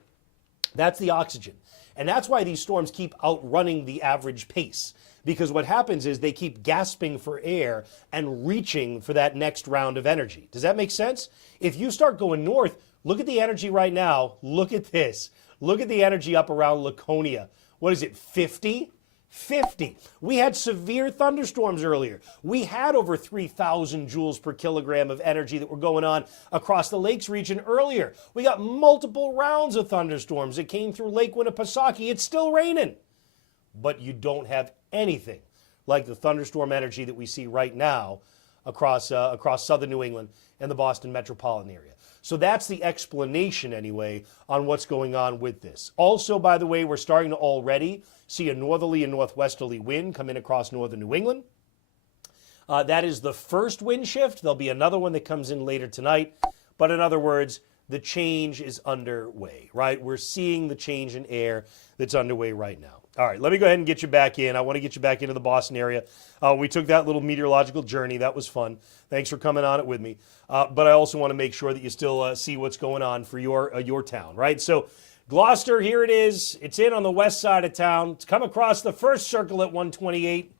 that's the oxygen. And that's why these storms keep outrunning the average pace. Because what happens is they keep gasping for air and reaching for that next round of energy. Does that make sense? If you start going north, look at the energy right now. Look at this. Look at the energy up around Laconia. What is it, 50? 50. We had severe thunderstorms earlier. We had over 3,000 joules per kilogram of energy that were going on across the lakes region earlier. We got multiple rounds of thunderstorms that came through Lake Winnipesaukee. It's still raining. But you don't have anything like the thunderstorm energy that we see right now across southern New England and the Boston metropolitan area. So that's the explanation, anyway, on what's going on with this. Also, by the way, we're starting to already see a northerly and northwesterly wind come in across northern New England. That is the first wind shift. There'll be another one that comes in later tonight. But in other words, the change is underway, right? We're seeing the change in air that's underway right now. All right, let me go ahead and get you back in. I want to get you back into the Boston area. We took that little meteorological journey. That was fun. Thanks for coming on it with me. But I also want to make sure that you still see what's going on for your town, right? So Gloucester, here it is. It's in on the west side of town. It's come across the first circle at 128.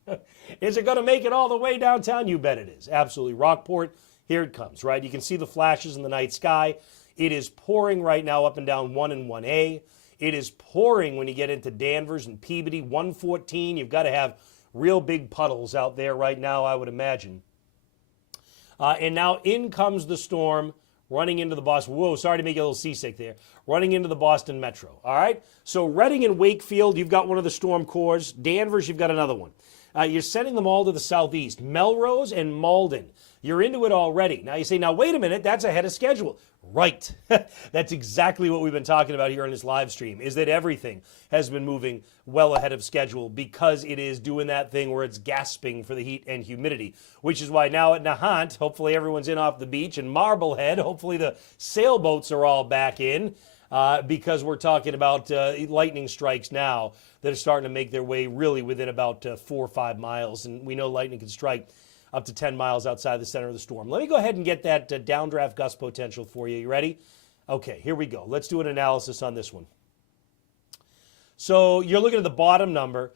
Is it going to make it all the way downtown? You bet it is. Absolutely. Rockport, here it comes, right? You can see the flashes in the night sky. It is pouring right now up and down 1 and 1A. It is pouring when you get into Danvers and Peabody, 114. You've got to have real big puddles out there right now, I would imagine. And now in comes the storm running into the Boston. Whoa, sorry to make you a little seasick there. Running into the Boston Metro, all right? So Reading and Wakefield, you've got one of the storm cores. Danvers, you've got another one. You're sending them all to the southeast. Melrose and Malden, you're into it already. Now you say, now wait a minute, that's ahead of schedule. Right. That's exactly what we've been talking about here on this live stream, is that everything has been moving well ahead of schedule because it is doing that thing where it's gasping for the heat and humidity, which is why now at Nahant, hopefully everyone's in off the beach, and Marblehead, hopefully the sailboats are all back in because we're talking about lightning strikes now that are starting to make their way really within about 4 or 5 miles, and we know lightning can strike up to 10 miles outside the center of the storm. Let me go ahead and get that downdraft gust potential for you. You ready? Okay, here we go. Let's do an analysis on this one. So you're looking at the bottom number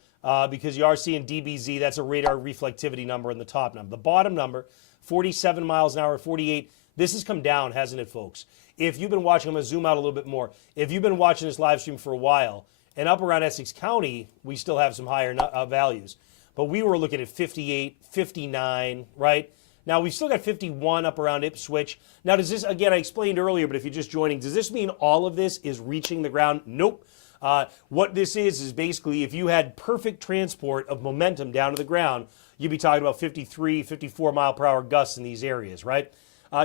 because you are seeing DBZ. That's a radar reflectivity number, and the top number. The bottom number, 47 miles an hour, 48. This has come down, hasn't it, folks? If you've been watching, I'm going to zoom out a little bit more. If you've been watching this live stream for a while, and up around Essex County, we still have some higher values. But we were looking at 58, 59, right? Now, we've still got 51 up around Ipswich. Now, does this, again, I explained earlier, but if you're just joining, does this mean all of this is reaching the ground? Nope. What this is basically if you had perfect transport of momentum down to the ground, you'd be talking about 53, 54 mile per hour gusts in these areas, right?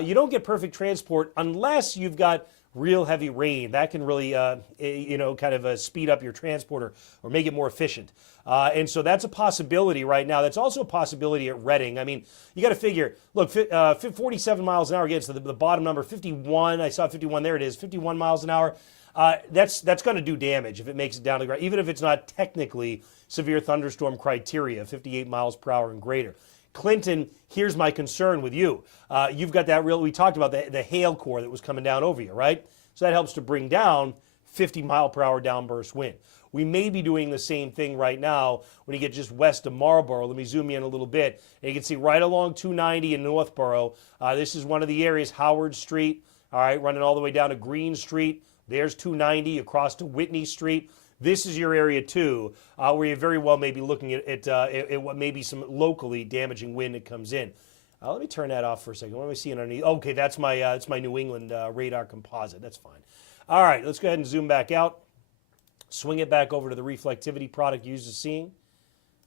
You don't get perfect transport unless you've got real heavy rain. That can really, kind of speed up your transport or make it more efficient. And so that's a possibility right now. That's also a possibility at Reading. I mean, you got to figure, look, 47 miles an hour gets to the bottom number, 51. I saw 51. There it is, 51 miles an hour. That's going to do damage if it makes it down to the ground, even if it's not technically severe thunderstorm criteria, 58 miles per hour and greater. Clinton, here's my concern with you. You've got that we talked about the hail core that was coming down over you, right? So that helps to bring down 50 mile per hour downburst wind. We may be doing the same thing right now when you get just west of Marlborough. Let me zoom you in a little bit. And you can see right along 290 in Northborough. This is one of the areas, Howard Street, all right, running all the way down to Green Street. There's 290 across to Whitney Street. This is your area too, where you very well may be looking at what may be some locally damaging wind that comes in. Let me turn that off for a second. What am I seeing underneath? Okay, that's my New England radar composite. That's fine. All right, let's go ahead and zoom back out. Swing it back over to the reflectivity product used as seeing.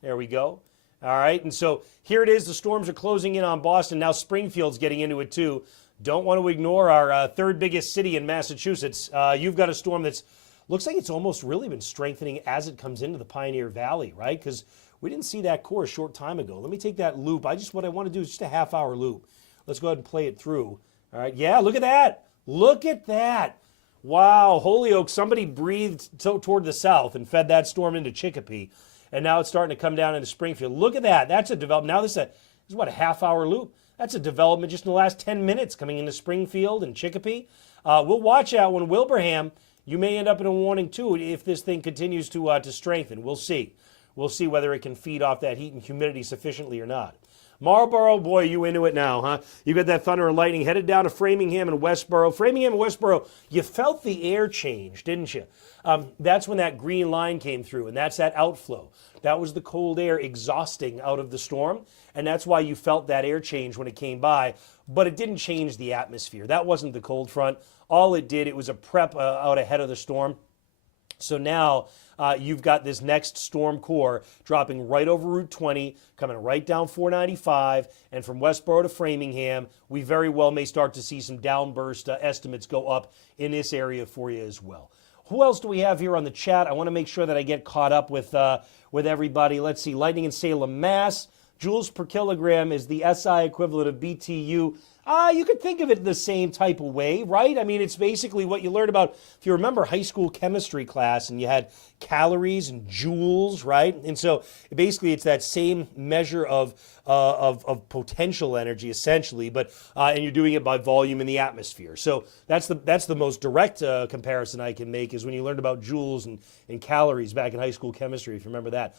There we go. All right, and so here it is. The storms are closing in on Boston. Now Springfield's getting into it too. Don't want to ignore our third biggest city in Massachusetts. You've got a storm that's looks like it's almost really been strengthening as it comes into the Pioneer Valley, right? Because we didn't see that core a short time ago. Let me take that loop. What I want to do is just a half-hour loop. Let's go ahead and play it through. All right, yeah, look at that. Look at that. Wow, Holyoke, somebody breathed toward the south and fed that storm into Chicopee. And now it's starting to come down into Springfield. Look at that. That's a development. Now this is what, a half-hour loop? That's a development just in the last 10 minutes coming into Springfield and Chicopee. We'll watch out when Wilbraham, you may end up in a warning too if this thing continues to strengthen. We'll see. We'll see whether it can feed off that heat and humidity sufficiently or not. Marlboro, boy, you into it now, huh? You got that thunder and lightning headed down to Framingham and Westboro. Framingham and Westboro, you felt the air change, didn't you? That's when that green line came through, and that's that outflow. That was the cold air exhausting out of the storm, and that's why you felt that air change when it came by, but it didn't change the atmosphere. That wasn't the cold front. All it did, it was a prep out ahead of the storm. So now you've got this next storm core dropping right over Route 20, coming right down 495, and from Westboro to Framingham, we very well may start to see some downburst estimates go up in this area for you as well. Who else do we have here on the chat? I want to make sure that I get caught up with everybody. Let's see, Lightning in Salem, Mass. Joules per kilogram is the SI equivalent of BTU. You could think of it the same type of way, right? I mean, it's basically what you learned about, if you remember high school chemistry class and you had calories and joules, right? And so basically it's that same measure of potential energy essentially, but and you're doing it by volume in the atmosphere. So that's the most direct comparison I can make is when you learned about joules and calories back in high school chemistry, if you remember that.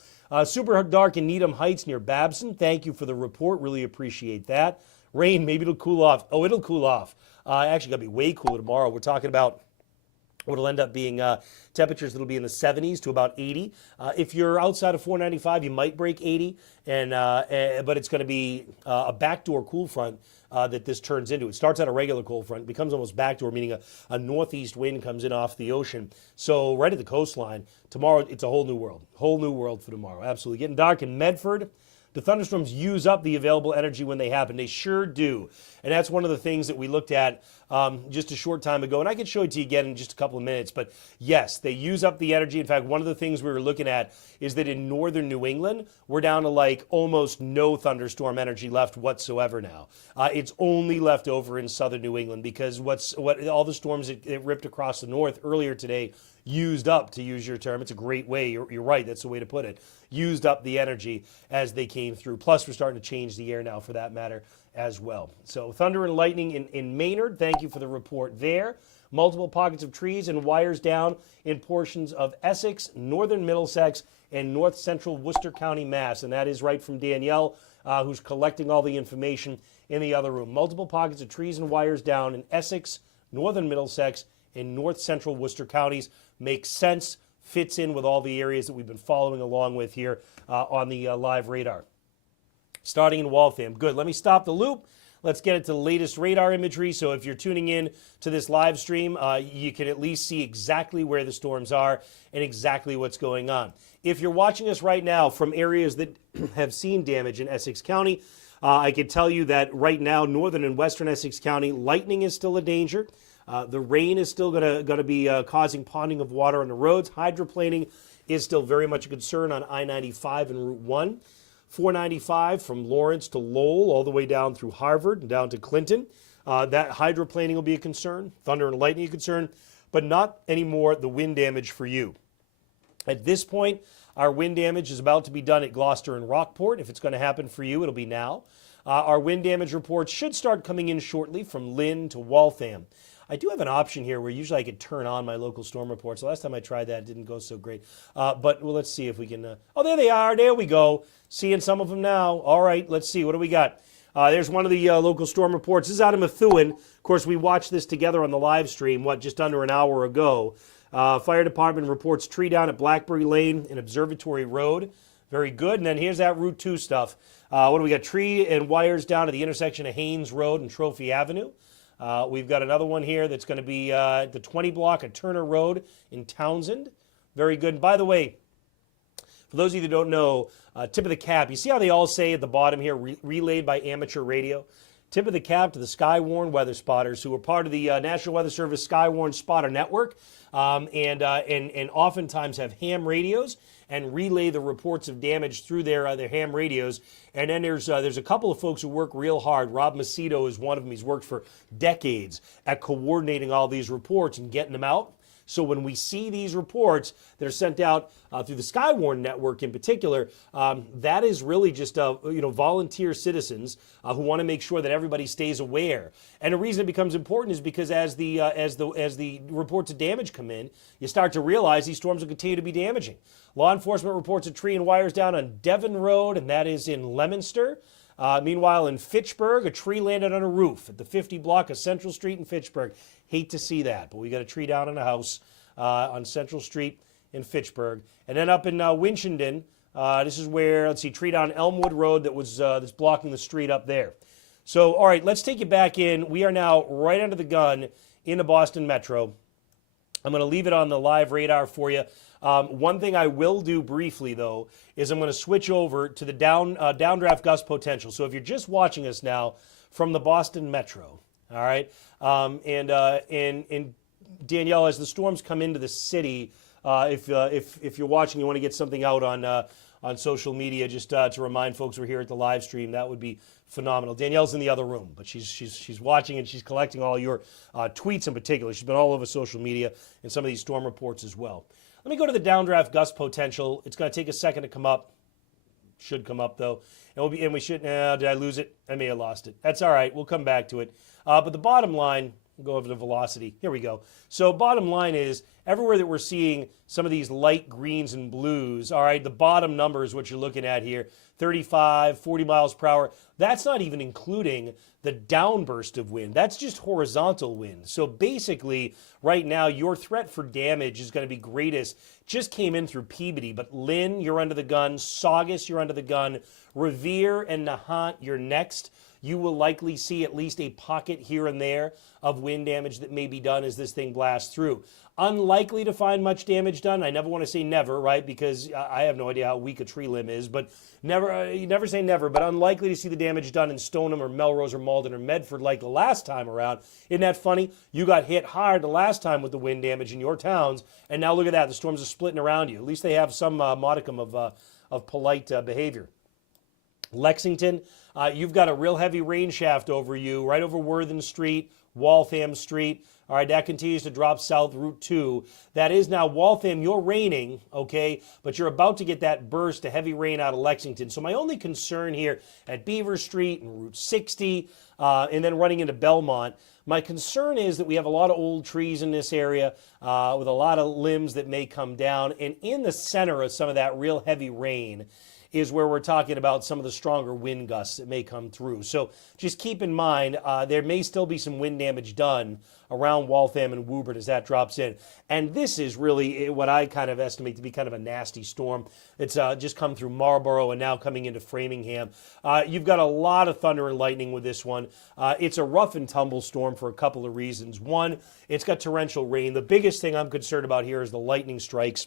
Super dark in Needham Heights near Babson. Thank you for the report. Really appreciate that. Rain, maybe it'll cool off. Oh, it'll cool off. Actually, going to be way cooler tomorrow. We're talking about what'll end up being temperatures that'll be in the 70s to about 80. If you're outside of 495, you might break 80, but it's going to be a backdoor cool front that this turns into. It starts out a regular cold front, becomes almost backdoor, meaning a northeast wind comes in off the ocean. So right at the coastline, tomorrow it's a whole new world for tomorrow. Absolutely. Getting dark in Medford. The thunderstorms use up the available energy when they happen. They sure do. And that's one of the things that we looked at just a short time ago. And I can show it to you again in just a couple of minutes. But yes, they use up the energy. In fact, one of the things we were looking at is that in northern New England, we're down to like almost no thunderstorm energy left whatsoever now. It's only left over in southern New England because what all the storms that ripped across the north earlier today used up, to use your term. It's a great way. You're right. That's the way to put it. Used up the energy as they came through. Plus, we're starting to change the air now for that matter as well. So thunder and lightning in Maynard. Thank you for the report there. Multiple pockets of trees and wires down in portions of Essex, northern Middlesex, and north central Worcester County, Mass. And that is right from Danielle, who's collecting all the information in the other room. Multiple pockets of trees and wires down in Essex, northern Middlesex, and north central Worcester counties. Makes sense, fits in with all the areas that we've been following along with here on the live radar. Starting in Waltham. Good. Let me stop the loop. Let's get it to the latest radar imagery. So if you're tuning in to this live stream, you can at least see exactly where the storms are and exactly what's going on. If you're watching us right now from areas that have seen damage in Essex County, I can tell you that right now, northern and western Essex County, lightning is still a danger. The rain is still going to be causing ponding of water on the roads. Hydroplaning is still very much a concern on I-95 and Route 1. 495 from Lawrence to Lowell, all the way down through Harvard and down to Clinton. That hydroplaning will be a concern. Thunder and lightning a concern, but not anymore the wind damage for you. At this point, our wind damage is about to be done at Gloucester and Rockport. If it's going to happen for you, it'll be now. Our wind damage reports should start coming in shortly from Lynn to Waltham. I do have an option here where usually I could turn on my local storm reports. The last time I tried that, it didn't go so great. But well, let's see if we can... oh, there they are. There we go. Seeing some of them now. All right, let's see. What do we got? There's one of the local storm reports. This is out of Methuen. Of course, we watched this together on the live stream, just under an hour ago. Fire department reports tree down at Blackberry Lane and Observatory Road. Very good. And then here's that Route 2 stuff. What do we got? Tree and wires down at the intersection of Haynes Road and Trophy Avenue. We've got another one here that's going to be the 20 block of Turner Road in Townsend. Very good. And by the way, for those of you that don't know, tip of the cap. You see how they all say at the bottom here, relayed by amateur radio? Tip of the cap to the Skywarn weather spotters who are part of the National Weather Service Skywarn Spotter Network. and oftentimes have ham radios and relay the reports of damage through their ham radios. And then there's a couple of folks who work real hard. Rob Macedo is one of them. He's worked for decades at coordinating all these reports and getting them out. So when we see these reports that are sent out through the Skywarn network in particular, that is really just volunteer citizens who want to make sure that everybody stays aware. And the reason it becomes important is because as the reports of damage come in, you start to realize these storms will continue to be damaging. Law enforcement reports a tree and wires down on Devon Road, and that is in Leominster. Meanwhile, in Fitchburg, a tree landed on a roof at the 50 block of Central Street in Fitchburg. Hate to see that, but we got a tree down on a house on Central Street in Fitchburg. And then up in Winchendon, this is where, let's see, tree down Elmwood Road that's blocking the street up there. So, all right, let's take you back in. We are now right under the gun in the Boston Metro. I'm going to leave it on the live radar for you. One thing I will do briefly, though, is I'm going to switch over to the downdraft gust potential. So if you're just watching us now from the Boston Metro, all right, and Danielle, as the storms come into the city, if you're watching, you want to get something out on social media, just to remind folks we're here at the live stream, that would be phenomenal. Danielle's in the other room, but she's watching and she's collecting all your tweets in particular. She's been all over social media and some of these storm reports as well. Let me go to the downdraft gust potential. It's going to take a second to come up. Should come up though, and we should. Did I lose it? I may have lost it. That's all right. We'll come back to it. But the bottom line. We'll go over to velocity. Here we go. So bottom line is everywhere that we're seeing some of these light greens and blues, all right, the bottom number is what you're looking at here, 35, 40 miles per hour. That's not even including the downburst of wind. That's just horizontal wind. So basically, right now, your threat for damage is going to be greatest. Just came in through Peabody, but Lynn, you're under the gun. Saugus, you're under the gun. Revere and Nahant, you're next. You will likely see at least a pocket here and there of wind damage that may be done as this thing blasts through. Unlikely to find much damage done. I never want to say never, right? Because I have no idea how weak a tree limb is, but you never say never, but unlikely to see the damage done in Stoneham or Melrose or Malden or Medford like the last time around. Isn't that funny? You got hit hard the last time with the wind damage in your towns, and now look at that. The storms are splitting around you. At least they have some modicum of polite behavior. Lexington, you've got a real heavy rain shaft over you, right over Worthen Street, Waltham Street. All right, that continues to drop south, Route 2. That is now Waltham, you're raining, okay, but you're about to get that burst of heavy rain out of Lexington. So my only concern here at Beaver Street and Route 60, and then running into Belmont, my concern is that we have a lot of old trees in this area with a lot of limbs that may come down. And in the center of some of that real heavy rain is where we're talking about some of the stronger wind gusts that may come through. So just keep in mind, there may still be some wind damage done around Waltham and Woburn as that drops in. And this is really what I kind of estimate to be kind of a nasty storm. It's just come through Marlborough and now coming into Framingham. You've got a lot of thunder and lightning with this one. It's a rough and tumble storm for a couple of reasons. One, it's got torrential rain. The biggest thing I'm concerned about here is the lightning strikes.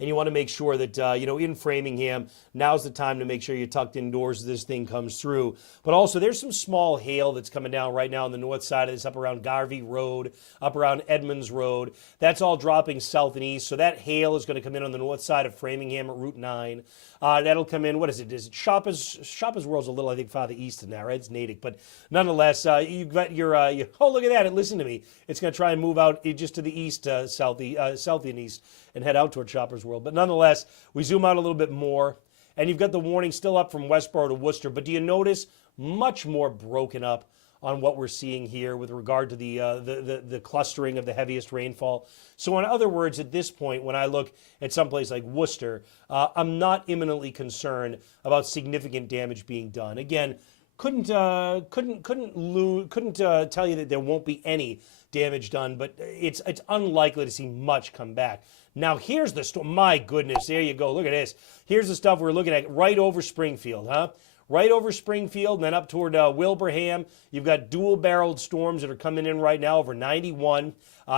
And you want to make sure that, in Framingham, now's the time to make sure you're tucked indoors as this thing comes through. But also, there's some small hail that's coming down right now on the north side of this, up around Garvey Road, up around Edmonds Road. That's all dropping south and east. So that hail is going to come in on the north side of Framingham at Route 9. That'll come in, what is it? Is it Shoppers World's a little, I think, farther east than that, right? It's Natick. But nonetheless, you've got your, oh, look at that. Listen to me. It's going to try and move out just to the east, south and east, and head out toward Shoppers World. But nonetheless, we zoom out a little bit more, and you've got the warning still up from Westboro to Worcester. But do you notice much more broken up on what we're seeing here with regard to the clustering of the heaviest rainfall? So in other words, at this point, when I look at someplace like Worcester, I'm not imminently concerned about significant damage being done. Again, couldn't tell you that there won't be any damage done, but it's unlikely to see much come back. Now here's the storm. My goodness, there you go. Look at this. Here's the stuff we're looking at right over Springfield, huh? Right over Springfield and then up toward Wilbraham. You've got dual-barreled storms that are coming in right now over 91.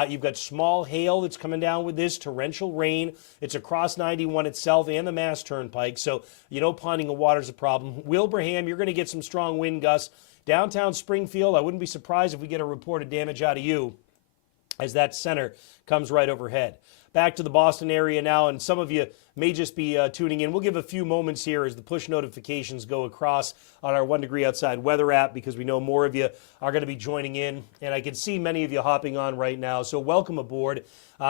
You've got small hail that's coming down with this, torrential rain. It's across 91 itself and the Mass Turnpike, so ponding of water is a problem. Wilbraham, you're going to get some strong wind gusts. Downtown Springfield, I wouldn't be surprised if we get a report of damage out of you. as that center comes right overhead. Back to the Boston area now, and some of you may just be tuning in. We'll give a few moments here as the push notifications go across on our 1 Degree Outside weather app, because we know more of you are going to be joining in, and I can see many of you hopping on right now, so welcome aboard.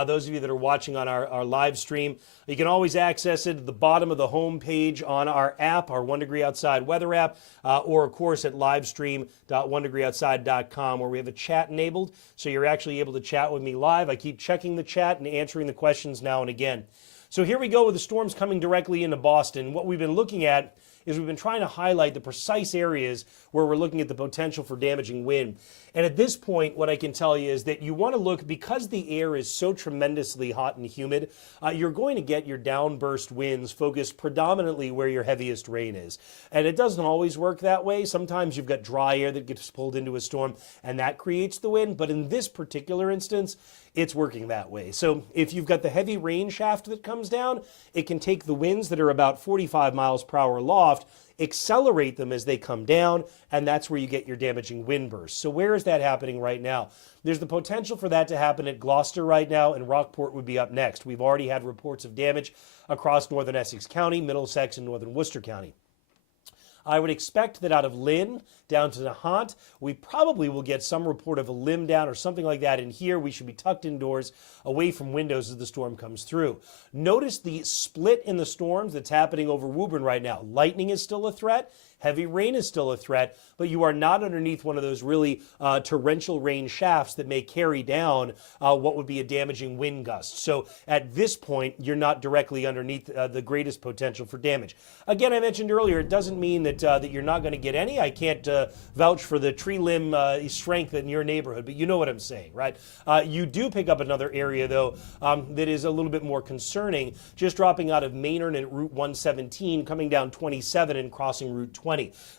Those of you that are watching on our live stream, you can always access it at the bottom of the home page on our app, our 1 Degree Outside weather app, or of course at livestream.onedegreeoutside.com, where we have a chat enabled, so you're actually able to chat with me live. I keep checking the chat and answering the questions now and again. So here we go with the storms coming directly into Boston. What we've been looking at is we've been trying to highlight the precise areas where we're looking at the potential for damaging wind. And at this point, what I can tell you is that you want to look, because the air is so tremendously hot and humid, you're going to get your downburst winds focused predominantly where your heaviest rain is. And it doesn't always work that way. Sometimes you've got dry air that gets pulled into a storm, and that creates the wind. But in this particular instance, it's working that way. So if you've got the heavy rain shaft that comes down, it can take the winds that are about 45 miles per hour aloft, accelerate them as they come down, and that's where you get your damaging wind bursts. So where is that happening right now? There's the potential for that to happen at Gloucester right now, and Rockport would be up next. We've already had reports of damage across northern Essex County, Middlesex, and northern Worcester County. I would expect that out of Lynn down to Nahant, we probably will get some report of a limb down or something like that in here. We should be tucked indoors, away from windows as the storm comes through. Notice the split in the storms that's happening over Woburn right now. Lightning is still a threat. Heavy rain is still a threat, but you are not underneath one of those really torrential rain shafts that may carry down what would be a damaging wind gust. So at this point, you're not directly underneath the greatest potential for damage. Again, I mentioned earlier, it doesn't mean that that you're not going to get any. I can't vouch for the tree limb strength in your neighborhood, but you know what I'm saying, right? You do pick up another area, though, that is a little bit more concerning, just dropping out of Maynard and Route 117, coming down 27 and crossing Route 20.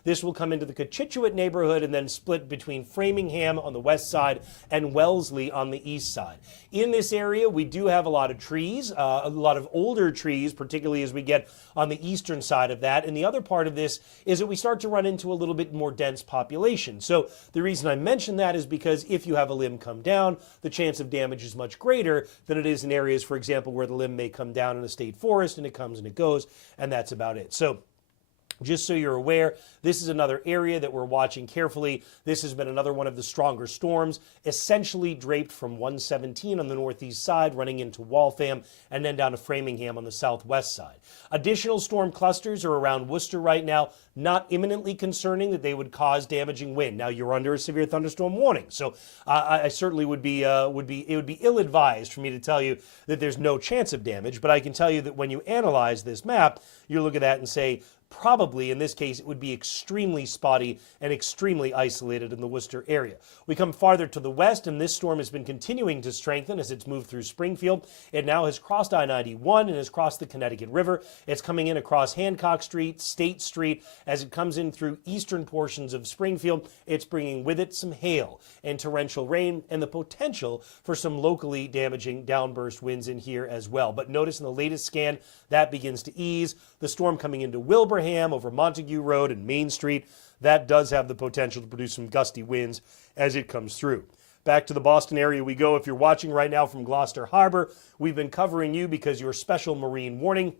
This will come into the Cochituate neighborhood and then split between Framingham on the west side and Wellesley on the east side. In this area, we do have a lot of trees, a lot of older trees, particularly as we get on the eastern side of that. And the other part of this is that we start to run into a little bit more dense population. So the reason I mention that is because if you have a limb come down, the chance of damage is much greater than it is in areas, for example, where the limb may come down in a state forest and it comes and it goes, and that's about it. So just so you're aware, this is another area that we're watching carefully. This has been another one of the stronger storms, essentially draped from 117 on the northeast side, running into Waltham, and then down to Framingham on the southwest side. Additional storm clusters are around Worcester right now, not imminently concerning that they would cause damaging wind. Now, you're under a severe thunderstorm warning, so I certainly would be ill-advised for me to tell you that there's no chance of damage, but I can tell you that when you analyze this map, you look at that and say, probably, in this case, it would be extremely spotty and extremely isolated in the Worcester area. We come farther to the west, and this storm has been continuing to strengthen as it's moved through Springfield. It now has crossed I-91 and has crossed the Connecticut River. It's coming in across Hancock Street, State Street. As it comes in through eastern portions of Springfield, it's bringing with it some hail and torrential rain and the potential for some locally damaging downburst winds in here as well. But notice in the latest scan, that begins to ease. The storm coming into Wilbraham over Montague Road and Main Street, that does have the potential to produce some gusty winds as it comes through. Back to the Boston area we go. If you're watching right now from Gloucester Harbor, we've been covering you because your special marine warning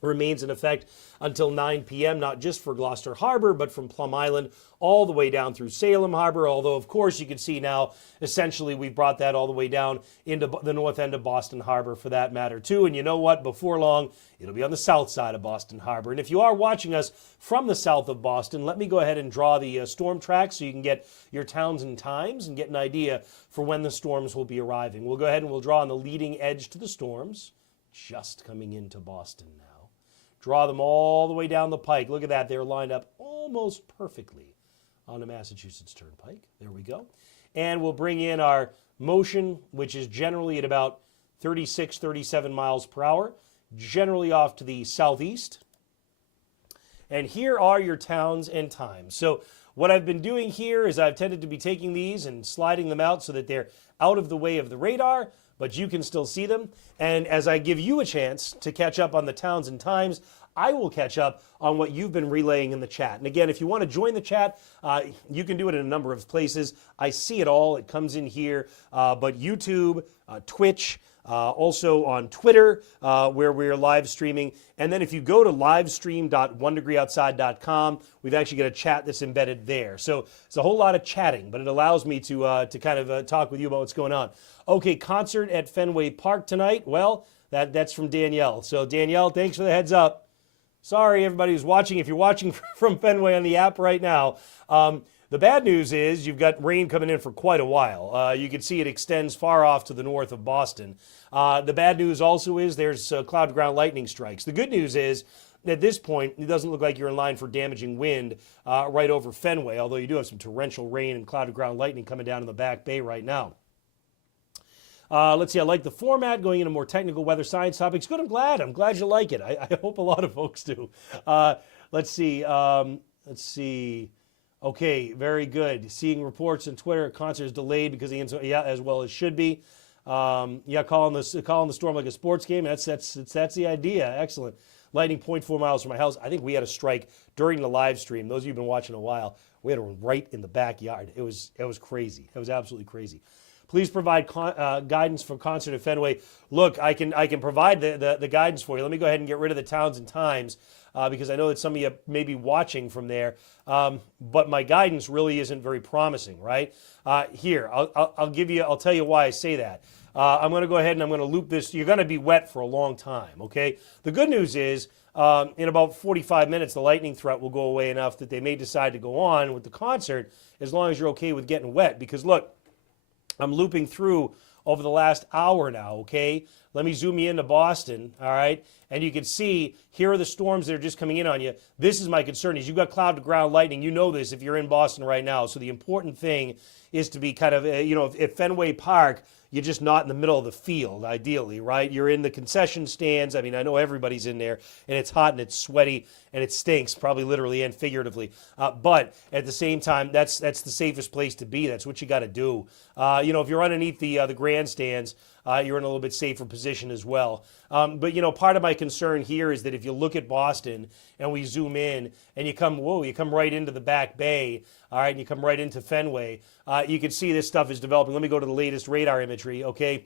remains in effect until 9 p.m., not just for Gloucester Harbor, but from Plum Island all the way down through Salem Harbor, although, of course, you can see now, essentially, we've brought that all the way down into the north end of Boston Harbor, for that matter, too. And you know what? Before long, it'll be on the south side of Boston Harbor. And if you are watching us from the south of Boston, let me go ahead and draw the storm track so you can get your towns and times and get an idea for when the storms will be arriving. We'll go ahead and we'll draw on the leading edge to the storms, just coming into Boston now. Draw them all the way down the pike. Look at that. They're lined up almost perfectly on the Massachusetts Turnpike. There we go. And we'll bring in our motion, which is generally at about 36, 37 miles per hour, generally off to the southeast. And here are your towns and times. So what I've been doing here is I've tended to be taking these and sliding them out so that they're out of the way of the radar, but you can still see them. And as I give you a chance to catch up on the towns and times, I will catch up on what you've been relaying in the chat. And again, if you want to join the chat, you can do it in a number of places. I see it all. It comes in here. But YouTube, Twitch, also on Twitter, where we're live streaming. And then if you go to livestream.onedegreeoutside.com, we've actually got a chat that's embedded there. So it's a whole lot of chatting, but it allows me to kind of talk with you about what's going on. Okay, concert at Fenway Park tonight. Well, that's from Danielle. So Danielle, thanks for the heads up. Sorry, everybody who's watching. If you're watching from Fenway on the app right now, the bad news is you've got rain coming in for quite a while. You can see it extends far off to the north of Boston. The bad news also is there's cloud-to-ground lightning strikes. The good news is, at this point, it doesn't look like you're in line for damaging wind right over Fenway, although you do have some torrential rain and cloud-to-ground lightning coming down in the Back Bay right now. Let's see, I like the format, going into more technical weather science topics. Good, I'm glad you like it. I hope a lot of folks do. Let's see. Okay, very good. Seeing reports on Twitter, concert is delayed because yeah, as well as should be. Calling the storm like a sports game. That's the idea. Excellent. Lightning 0.4 miles from my house. I think we had a strike during the live stream. Those of you who've been watching a while, we had one right in the backyard. It was crazy. It was absolutely crazy. Please provide guidance for concert at Fenway. Look, I can provide the guidance for you. Let me go ahead and get rid of the towns and times because I know that some of you may be watching from there. But my guidance really isn't very promising, right? Here, I'll tell you why I say that. I'm going to go ahead and I'm going to loop this. You're going to be wet for a long time, okay? The good news is in about 45 minutes, the lightning threat will go away enough that they may decide to go on with the concert as long as you're okay with getting wet. Because look, I'm looping through over the last hour now, okay? Let me zoom you into Boston, all right? And you can see here are the storms that are just coming in on you. This is my concern is you've got cloud-to-ground lightning. You know this if you're in Boston right now. So the important thing is to be kind of, if Fenway Park, you're just not in the middle of the field, ideally, right? You're in the concession stands. I mean, I know everybody's in there, and it's hot and it's sweaty and it stinks, probably literally and figuratively. But at the same time, that's the safest place to be. That's what you got to do. If you're underneath the grandstands, you're in a little bit safer position as well. But part of my concern here is that if you look at Boston and we zoom in and you come right into the Back Bay, all right, and you come right into Fenway, you can see this stuff is developing. Let me go to the latest radar imagery, okay?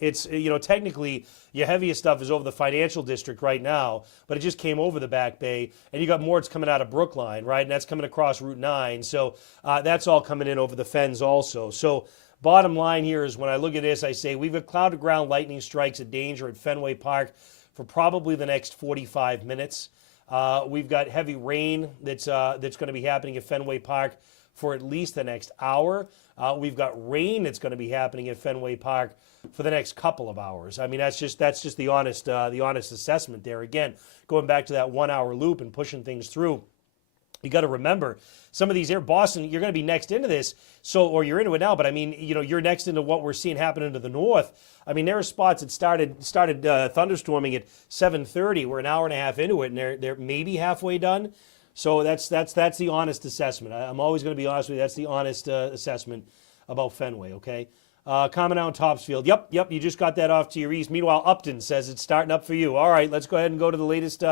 It's, technically your heaviest stuff is over the financial district right now, but it just came over the Back Bay, and you got more that's coming out of Brookline, right? And that's coming across Route 9. So that's all coming in over the fens also. So bottom line here is when I look at this, I say we've got cloud-to-ground lightning strikes at danger at Fenway Park for probably the next 45 minutes. We've got heavy rain that's going to be happening at Fenway Park for at least the next hour. We've got rain that's going to be happening at Fenway Park for the next couple of hours. I mean, that's just the honest assessment there. Again, going back to that 1 hour loop and pushing things through. You got to remember some of these Boston, you're going to be next into this, or you're into it now, but I mean, you're next into what we're seeing happening to the north. I mean, there are spots that started thunderstorming at 7:30. We're an hour and a half into it, and they're maybe halfway done. So that's the honest assessment. I'm always going to be honest with you. That's the honest assessment about Fenway, okay? Common out Topsfield. Yep, you just got that off to your east. Meanwhile, Upton says it's starting up for you. All right, let's go ahead and go to the latest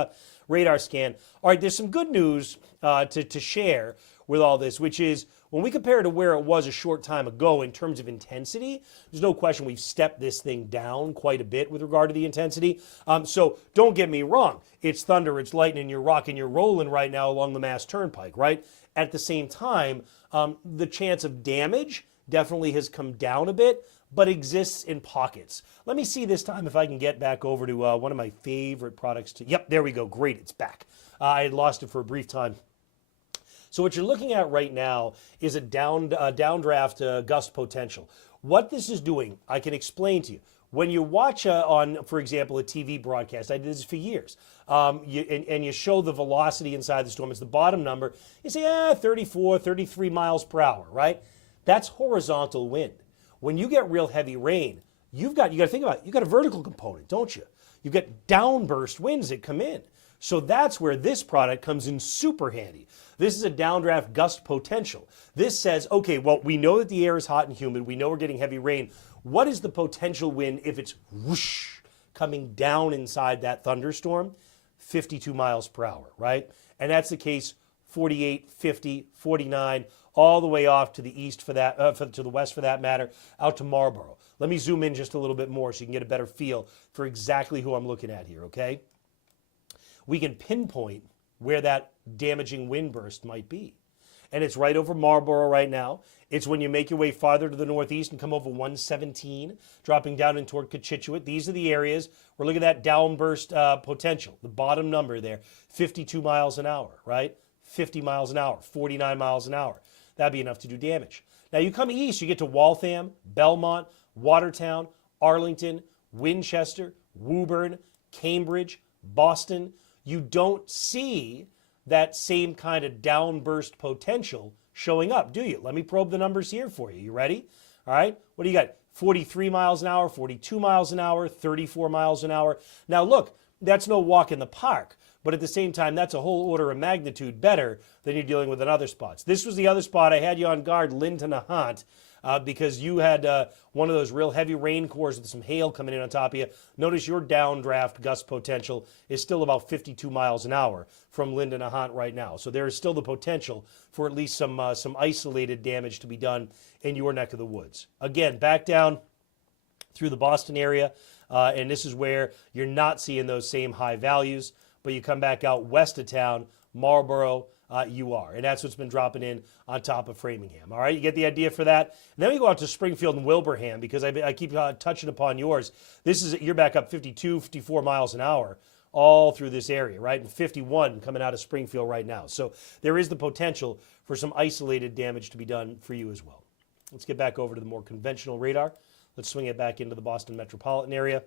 radar scan. All right, there's some good news to share with all this, which is when we compare it to where it was a short time ago in terms of intensity, there's no question we've stepped this thing down quite a bit with regard to the intensity. So don't get me wrong. It's thunder, it's lightning, you're rocking, you're rolling right now along the Mass Turnpike, right? At the same time, the chance of damage definitely has come down a bit, but exists in pockets. Let me see this time if I can get back over to one of my favorite products. Yep, there we go. Great, it's back. I had lost it for a brief time. So what you're looking at right now is a downdraft gust potential. What this is doing, I can explain to you. When you watch for example, a TV broadcast, I did this for years, and you show the velocity inside the storm, it's the bottom number, you say, 34, 33 miles per hour, right? That's horizontal wind. When you get real heavy rain, you got to think about it, you've got a vertical component, don't you? You've got downburst winds that come in. So that's where this product comes in super handy. This is a downdraft gust potential. This says, okay, well, we know that the air is hot and humid. We know we're getting heavy rain. What is the potential wind if it's whoosh coming down inside that thunderstorm? 52 miles per hour, right? And that's the case 48, 50, 49, all the way off to the east for that, to the west for that matter, out to Marlboro. Let me zoom in just a little bit more so you can get a better feel for exactly who I'm looking at here, okay? We can pinpoint where that damaging wind burst might be. And it's right over Marlboro right now. It's when you make your way farther to the northeast and come over 117, dropping down in toward Cochituate. These are the areas where look at that downburst potential, the bottom number there, 52 miles an hour, right? 50 miles an hour, 49 miles an hour. That'd be enough to do damage. Now you come east, you get to Waltham, Belmont, Watertown, Arlington, Winchester, Woburn, Cambridge, Boston. You don't see that same kind of downburst potential showing up, do you? Let me probe the numbers here for you. You ready? All right. What do you got? 43 miles an hour, 42 miles an hour, 34 miles an hour. Now look, that's no walk in the park, but at the same time, that's a whole order of magnitude better than you're dealing with in other spots. This was the other spot I had you on guard, Lynn to Nahant, because you had one of those real heavy rain cores with some hail coming in on top of you. Notice your downdraft gust potential is still about 52 miles an hour from Lynn to Nahant right now. So there is still the potential for at least some isolated damage to be done in your neck of the woods. Again, back down through the Boston area, and this is where you're not seeing those same high values, but you come back out west of town, Marlboro, you are. And that's what's been dropping in on top of Framingham. All right, you get the idea for that? And then we go out to Springfield and Wilbraham because I keep touching upon yours. This is, you're back up 52, 54 miles an hour all through this area, right? And 51 coming out of Springfield right now. So there is the potential for some isolated damage to be done for you as well. Let's get back over to the more conventional radar. Let's swing it back into the Boston metropolitan area.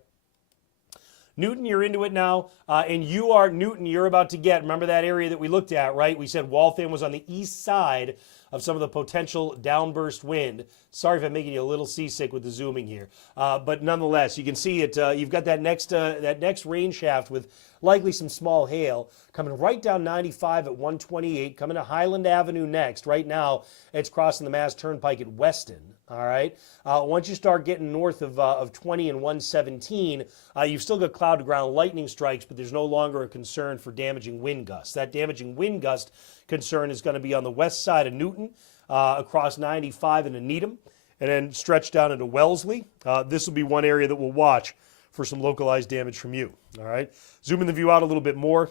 Newton, you're into it now, and you are Newton, you're about to get, remember that area that we looked at, right? We said Waltham was on the east side of some of the potential downburst wind. Sorry if I'm making you a little seasick with the zooming here, but nonetheless, you can see it. You've got that next rain shaft with likely some small hail coming right down 95 at 128, coming to Highland Avenue next. Right now, it's crossing the Mass Turnpike at Weston. All right. Once you start getting north of 20 and 117, you've still got cloud to ground lightning strikes, but there's no longer a concern for damaging wind gusts. That damaging wind gust concern is going to be on the west side of Newton, across 95 into Needham, and then stretch down into Wellesley. This will be one area that we'll watch for some localized damage from you. All right. Zooming the view out a little bit more.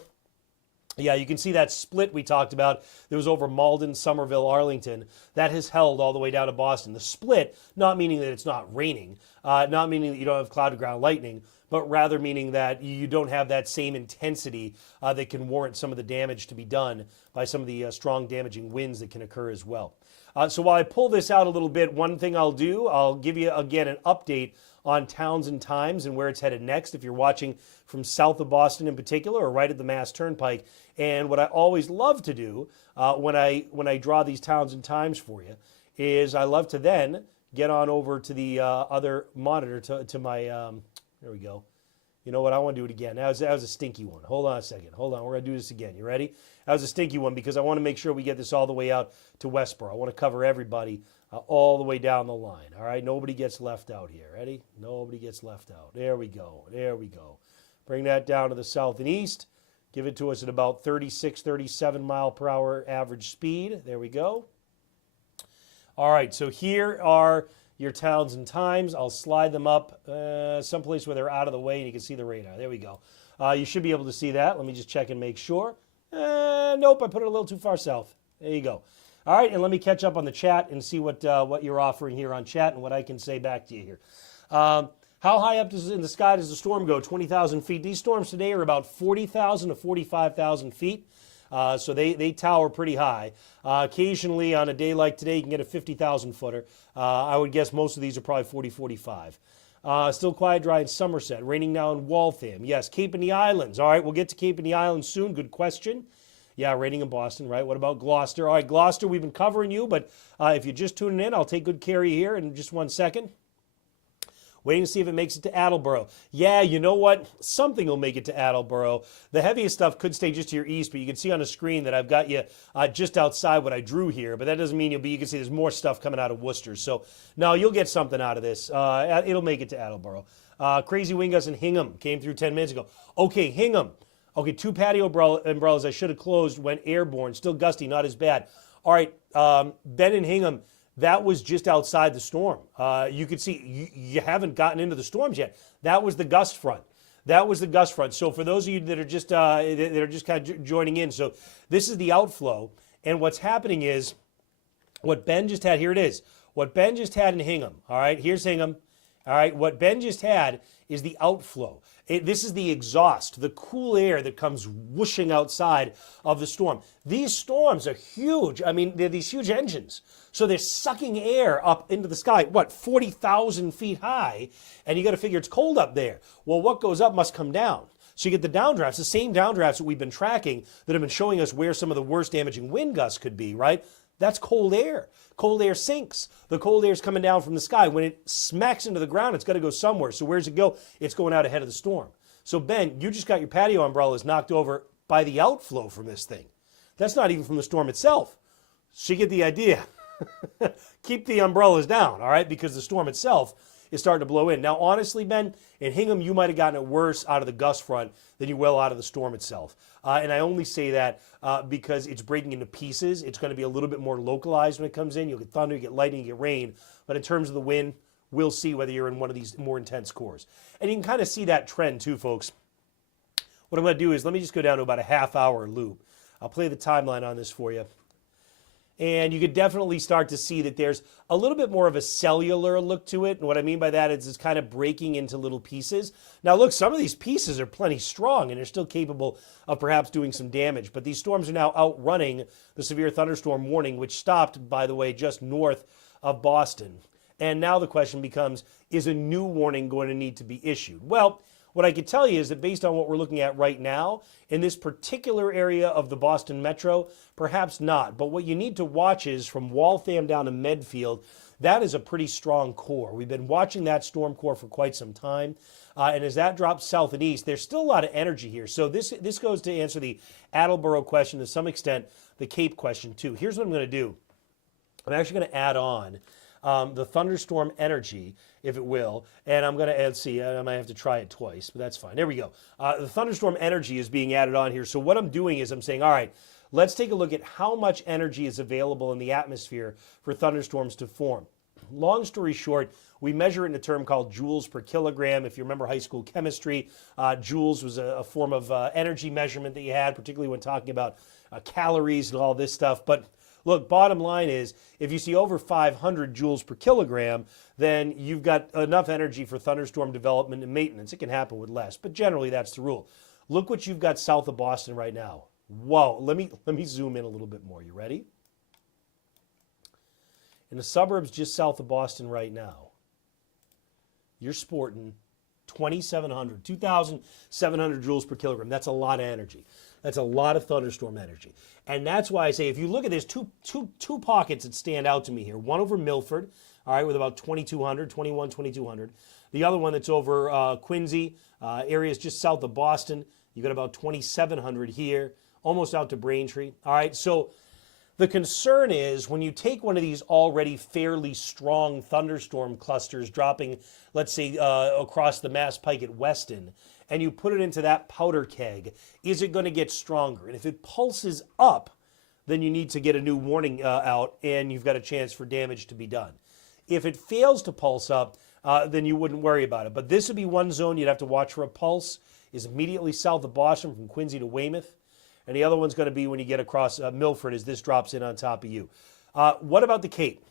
Yeah, you can see that split we talked about. That was over Malden, Somerville, Arlington. That has held all the way down to Boston. The split, not meaning that it's not raining, not meaning that you don't have cloud to ground lightning, but rather meaning that you don't have that same intensity that can warrant some of the damage to be done by some of the strong damaging winds that can occur as well. So while I pull this out a little bit, one thing I'll do, I'll give you again an update on towns and times and where it's headed next if you're watching from south of Boston in particular or right at the Mass Turnpike. And what I always love to do when I draw these towns and times for you is I love to then get on over to the other monitor to my, there we go. You know what, I want to do it again. That was a stinky one. Hold on a second. Hold on, we're going to do this again. You ready? That was a stinky one because I want to make sure we get this all the way out to Westboro. I want to cover everybody all the way down the line. All right, nobody gets left out here. Ready? Nobody gets left out. There we go. There we go. Bring that down to the south and east. Give it to us at about 36, 37 mile per hour average speed. There we go. All right, so here are your towns and times. I'll slide them up someplace where they're out of the way and you can see the radar. There we go. You should be able to see that. Let me just check and make sure. Nope, I put it a little too far south. There you go. All right, and let me catch up on the chat and see what you're offering here on chat and what I can say back to you here. How high up in the sky does the storm go? 20,000 feet. These storms today are about 40,000 to 45,000 feet. So they tower pretty high. Occasionally on a day like today, you can get a 50,000 footer. I would guess most of these are probably 40, 45. Still quiet, dry in Somerset. Raining now in Waltham. Yes, Cape and the Islands. All right, we'll get to Cape and the Islands soon. Good question. Yeah, raining in Boston, right? What about Gloucester? All right, Gloucester, we've been covering you, but if you're just tuning in, I'll take good care of you here in just 1 second. Waiting to see if it makes it to Attleboro. Yeah, you know what? Something will make it to Attleboro. The heaviest stuff could stay just to your east, but you can see on the screen that I've got you just outside what I drew here, but that doesn't mean you can see there's more stuff coming out of Worcester. So, no, you'll get something out of this. It'll make it to Attleboro. Crazy wind gusts in Hingham came through 10 minutes ago. Okay, Hingham. Okay, 2 patio umbrellas I should have closed went airborne. Still gusty, not as bad. All right, Ben and Hingham, that was just outside the storm. You could see you haven't gotten into the storms yet. That was the gust front. That was the gust front. So for those of you that are just kind of joining in, so this is the outflow, and what's happening is what Ben just had. Here it is. What Ben just had in Hingham. All right, here's Hingham. All right, what Ben just had is the outflow. This is the exhaust, the cool air that comes whooshing outside of the storm. These storms are huge. I mean, they're these huge engines. So they're sucking air up into the sky, 40,000 feet high, and you got to figure it's cold up there. Well, what goes up must come down. So you get the downdrafts, the same downdrafts that we've been tracking that have been showing us where some of the worst damaging wind gusts could be, right? That's cold air. Cold air sinks. The cold air is coming down from the sky. When it smacks into the ground, it's got to go somewhere. So where's it go? It's going out ahead of the storm. So Ben, you just got your patio umbrellas knocked over by the outflow from this thing. That's not even from the storm itself. So you get the idea. Keep the umbrellas down, all right, because the storm itself is starting to blow in. Now, honestly, Ben, in Hingham, you might have gotten it worse out of the gust front than you will out of the storm itself. And I only say that because it's breaking into pieces. It's going to be a little bit more localized when it comes in. You'll get thunder, you get lightning, you get rain. But in terms of the wind, we'll see whether you're in one of these more intense cores. And you can kind of see that trend too, folks. What I'm going to do is let me just go down to about a half-hour loop. I'll play the timeline on this for you. And you could definitely start to see that there's a little bit more of a cellular look to it. And what I mean by that is it's kind of breaking into little pieces. Now, look, some of these pieces are plenty strong and they're still capable of perhaps doing some damage. But these storms are now outrunning the severe thunderstorm warning, which stopped, by the way, just north of Boston. And now the question becomes, is a new warning going to need to be issued? Well, what I can tell you is that based on what we're looking at right now, in this particular area of the Boston metro, perhaps not. But what you need to watch is from Waltham down to Medfield, that is a pretty strong core. We've been watching that storm core for quite some time. And as that drops south and east, there's still a lot of energy here. So this goes to answer the Attleboro question, to some extent, the Cape question too. Here's what I'm going to do. I'm actually going to add on the thunderstorm energy, if it will, and I'm going to add, see, I might have to try it twice, but that's fine. There we go. The thunderstorm energy is being added on here. So what I'm doing is I'm saying, all right, let's take a look at how much energy is available in the atmosphere for thunderstorms to form. Long story short, we measure it in a term called joules per kilogram. If you remember high school chemistry, joules was a form of energy measurement that you had, particularly when talking about calories and all this stuff. But look, bottom line is, if you see over 500 joules per kilogram, then you've got enough energy for thunderstorm development and maintenance. It can happen with less, but generally that's the rule. Look what you've got south of Boston right now. Whoa, let me zoom in a little bit more. You ready? In the suburbs just south of Boston right now, you're sporting 2,700 joules per kilogram. That's a lot of energy. That's a lot of thunderstorm energy. And that's why I say, if you look at this, two pockets that stand out to me here. One over Milford, all right, with about 2,200. The other one that's over Quincy, areas just south of Boston. You got about 2,700 here, almost out to Braintree. All right, so the concern is when you take one of these already fairly strong thunderstorm clusters dropping, let's say, across the Mass Pike at Weston, and you put it into that powder keg, is it going to get stronger? And if it pulses up, then you need to get a new warning out, and you've got a chance for damage to be done. If it fails to pulse up, then you wouldn't worry about it. But this would be one zone you'd have to watch for a pulse, is immediately south of Boston from Quincy to Weymouth. And the other one's going to be when you get across Milford as this drops in on top of you. What about the Cape?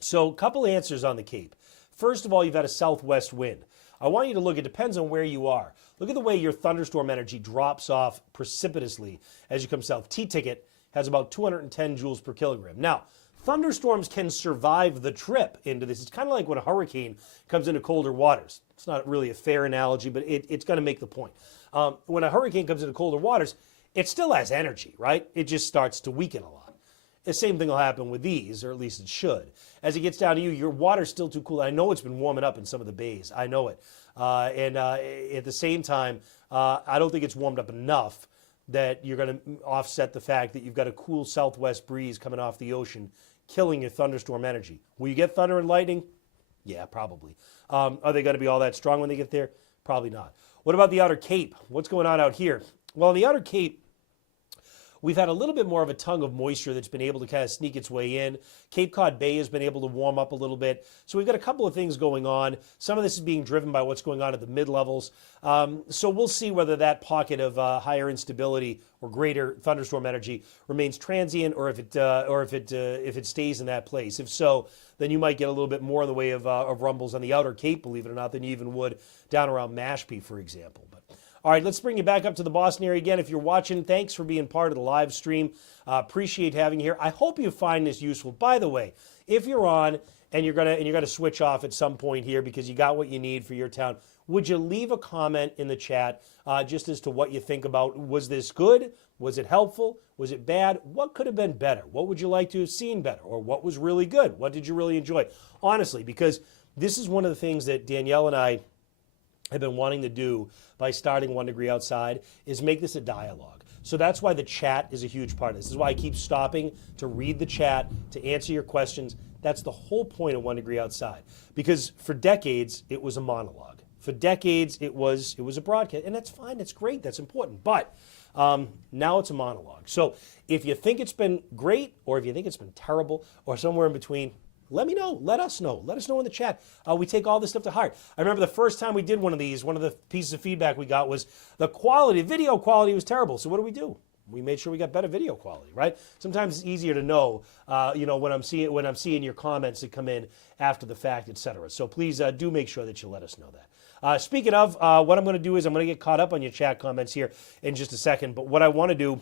So a couple answers on the Cape. First of all, you've got a southwest wind. I want you to look, it depends on where you are. Look at the way your thunderstorm energy drops off precipitously as you come south. T-Ticket has about 210 joules per kilogram. Now, thunderstorms can survive the trip into this. It's kind of like when a hurricane comes into colder waters. It's not really a fair analogy, but it's going to make the point. When a hurricane comes into colder waters, it still has energy, right? It just starts to weaken a lot. The same thing will happen with these, or at least it should. As it gets down to you, your water's still too cool. I know it's been warming up in some of the bays. I know it. And at the same time, I don't think it's warmed up enough that you're going to offset the fact that you've got a cool southwest breeze coming off the ocean, killing your thunderstorm energy. Will you get thunder and lightning? Yeah, probably. Are they going to be all that strong when they get there? Probably not. What about the outer Cape? What's going on out here? Well, in the Outer Cape, we've had a little bit more of a tongue of moisture that's been able to kind of sneak its way in. Cape Cod Bay has been able to warm up a little bit. So we've got a couple of things going on. Some of this is being driven by what's going on at the mid-levels. So we'll see whether that pocket of higher instability or greater thunderstorm energy remains transient, or if it stays in that place. If so, then you might get a little bit more in the way of rumbles on the Outer Cape, believe it or not, than you even would down around Mashpee, for example. All right, let's bring you back up to the Boston area again. If you're watching, thanks for being part of the live stream. Appreciate having you here. I hope you find this useful. By the way, if you're on and you're gonna switch off at some point here because you got what you need for your town, would you leave a comment in the chat just as to what you think about, was this good? Was it helpful? Was it bad? What could have been better? What would you like to have seen better? Or what was really good? What did you really enjoy? Honestly, because this is one of the things that Danielle and I have been wanting to do by starting 1 Degree Outside, is make this a dialogue. So that's why the chat is a huge part of this. This is why I keep stopping to read the chat, to answer your questions. That's the whole point of 1 Degree Outside. Because for decades, it was a monologue. For decades, it was a broadcast. And that's fine, that's great, that's important. But now it's a monologue. So if you think it's been great, or if you think it's been terrible, or somewhere in between, let me know. Let us know. Let us know in the chat. We take all this stuff to heart. I remember the first time we did one of these, one of the pieces of feedback we got was the quality, video quality was terrible. So what do? We made sure we got better video quality, right? Sometimes it's easier to know, when I'm seeing your comments that come in after the fact, etc. So please do make sure that you let us know that. Speaking of, what I'm going to do is I'm going to get caught up on your chat comments here in just a second. But what I want to do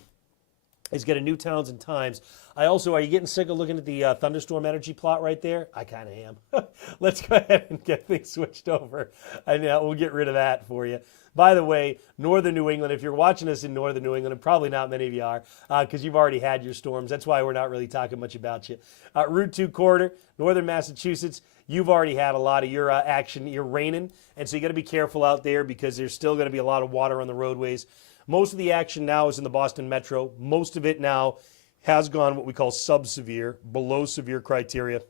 is get a new Towns and Times. Are you getting sick of looking at the thunderstorm energy plot right there? I kind of am. Let's go ahead and get things switched over, and we'll get rid of that for you. By the way, northern New England, if you're watching us in northern New England, and probably not many of you are, because you've already had your storms. That's why we're not really talking much about you. Route 2 corridor, northern Massachusetts, you've already had a lot of your action. You're raining, and so you got to be careful out there because there's still going to be a lot of water on the roadways. Most of the action now is in the Boston Metro. Most of it now has gone what we call sub-severe, below severe criteria.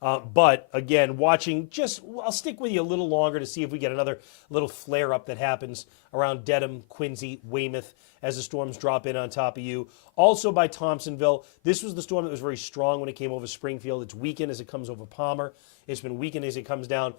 But again, I'll stick with you a little longer to see if we get another little flare-up that happens around Dedham, Quincy, Weymouth as the storms drop in on top of you. Also by Thompsonville, this was the storm that was very strong when it came over Springfield. It's weakened as it comes over Palmer. It's been weakened as it comes down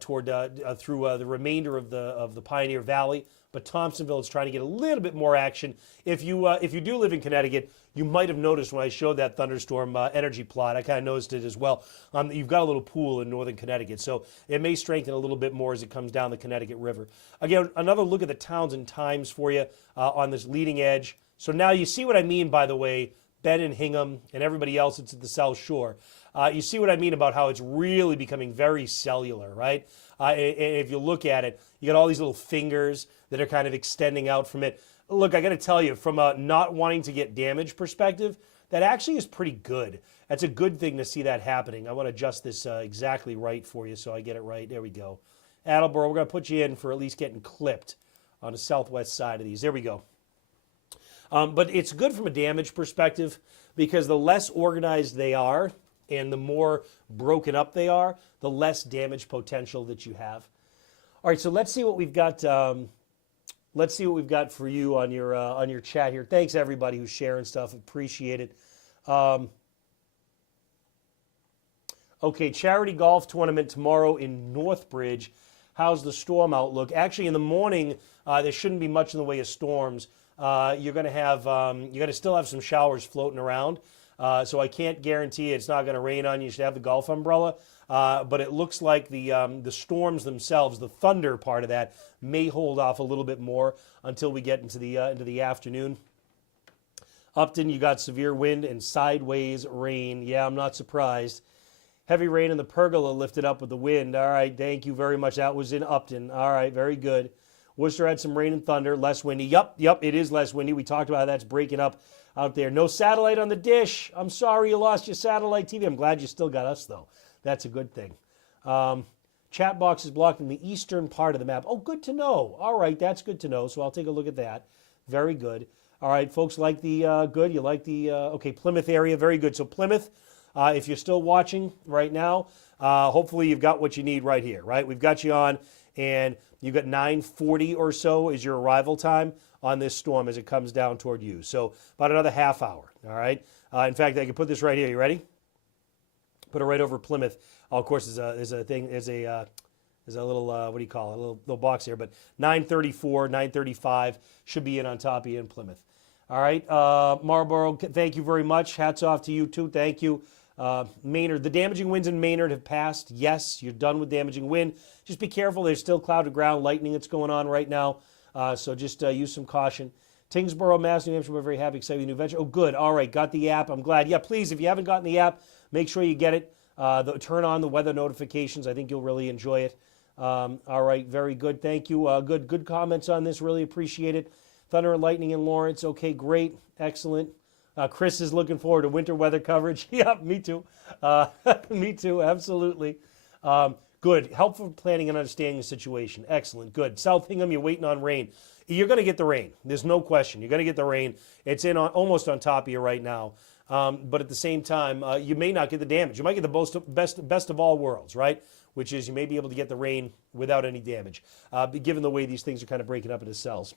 through the remainder of the Pioneer Valley. But Thompsonville is trying to get a little bit more action. If you do live in Connecticut, you might have noticed when I showed that thunderstorm energy plot, I kind of noticed it as well. You've got a little pool in northern Connecticut, so it may strengthen a little bit more as it comes down the Connecticut River. Again, another look at the Towns and Times for you on this leading edge. So now you see what I mean, by the way, Ben and Hingham and everybody else that's at the South Shore. You see what I mean about how it's really becoming very cellular, right? And if you look at it, you got all these little fingers that are kind of extending out from it. Look, I got to tell you, from a not wanting to get damage perspective, that actually is pretty good. That's a good thing to see that happening. I want to adjust this exactly right for you so I get it right. There we go. Attleboro, we're going to put you in for at least getting clipped on the southwest side of these. There we go. But it's good from a damage perspective because the less organized they are and the more broken up they are, the less damage potential that you have. All right, so let's see what we've got. Let's see what we've got for you on your chat here. Thanks everybody who's sharing stuff. Appreciate it. Okay, charity golf tournament tomorrow in Northbridge. How's the storm outlook? Actually, in the morning, there shouldn't be much in the way of storms. You're going to still have some showers floating around. So I can't guarantee it's not going to rain on you. You should have the golf umbrella. But it looks like the storms themselves, the thunder part of that, may hold off a little bit more until we get into the afternoon. Upton, you got severe wind and sideways rain. Yeah, I'm not surprised. Heavy rain in the pergola lifted up with the wind. All right, thank you very much. That was in Upton. All right, very good. Worcester had some rain and thunder, less windy. Yep, it is less windy. We talked about how that's breaking up out there. No satellite on the dish. I'm sorry you lost your satellite TV. I'm glad you still got us, though. That's a good thing. Chat box is blocked in the eastern part of the map. Oh, good to know. All right, that's good to know. So I'll take a look at that. Very good. All right, folks like the good. You like the, okay, Plymouth area. Very good. So Plymouth, if you're still watching right now, hopefully you've got what you need right here, right? We've got you on. And, You got 9:40 or so is your arrival time on this storm as it comes down toward you. So about another half hour. All right. In fact, I can put this right here. You ready? Put it right over Plymouth. Oh, of course, there's a little what do you call it? A little box here. But 9:34, 9:35 should be in on top of you in Plymouth. All right, Marlboro. Thank you very much. Hats off to you too. Thank you. Maynard, the damaging winds in Maynard have passed. Yes, you're done with damaging wind. Just be careful. There's still cloud to ground lightning that's going on right now. So just use some caution. Tingsboro, Mass, New Hampshire, we're very happy, excited with new venture. Oh, good. All right, got the app. I'm glad. Yeah, please, if you haven't gotten the app, make sure you get it. Turn on the weather notifications. I think you'll really enjoy it. All right, very good. Thank you. Good comments on this. Really appreciate it. Thunder and lightning in Lawrence. Okay, great. Excellent. Chris is looking forward to winter weather coverage. Yeah, me too. Me too, absolutely. Good. Helpful planning and understanding the situation. Excellent. Good. South Hingham, you're waiting on rain. You're going to get the rain. There's no question. You're going to get the rain. It's almost on top of you right now. But at the same time, you may not get the damage. You might get the best of all worlds, right? Which is you may be able to get the rain without any damage, given the way these things are kind of breaking up into cells.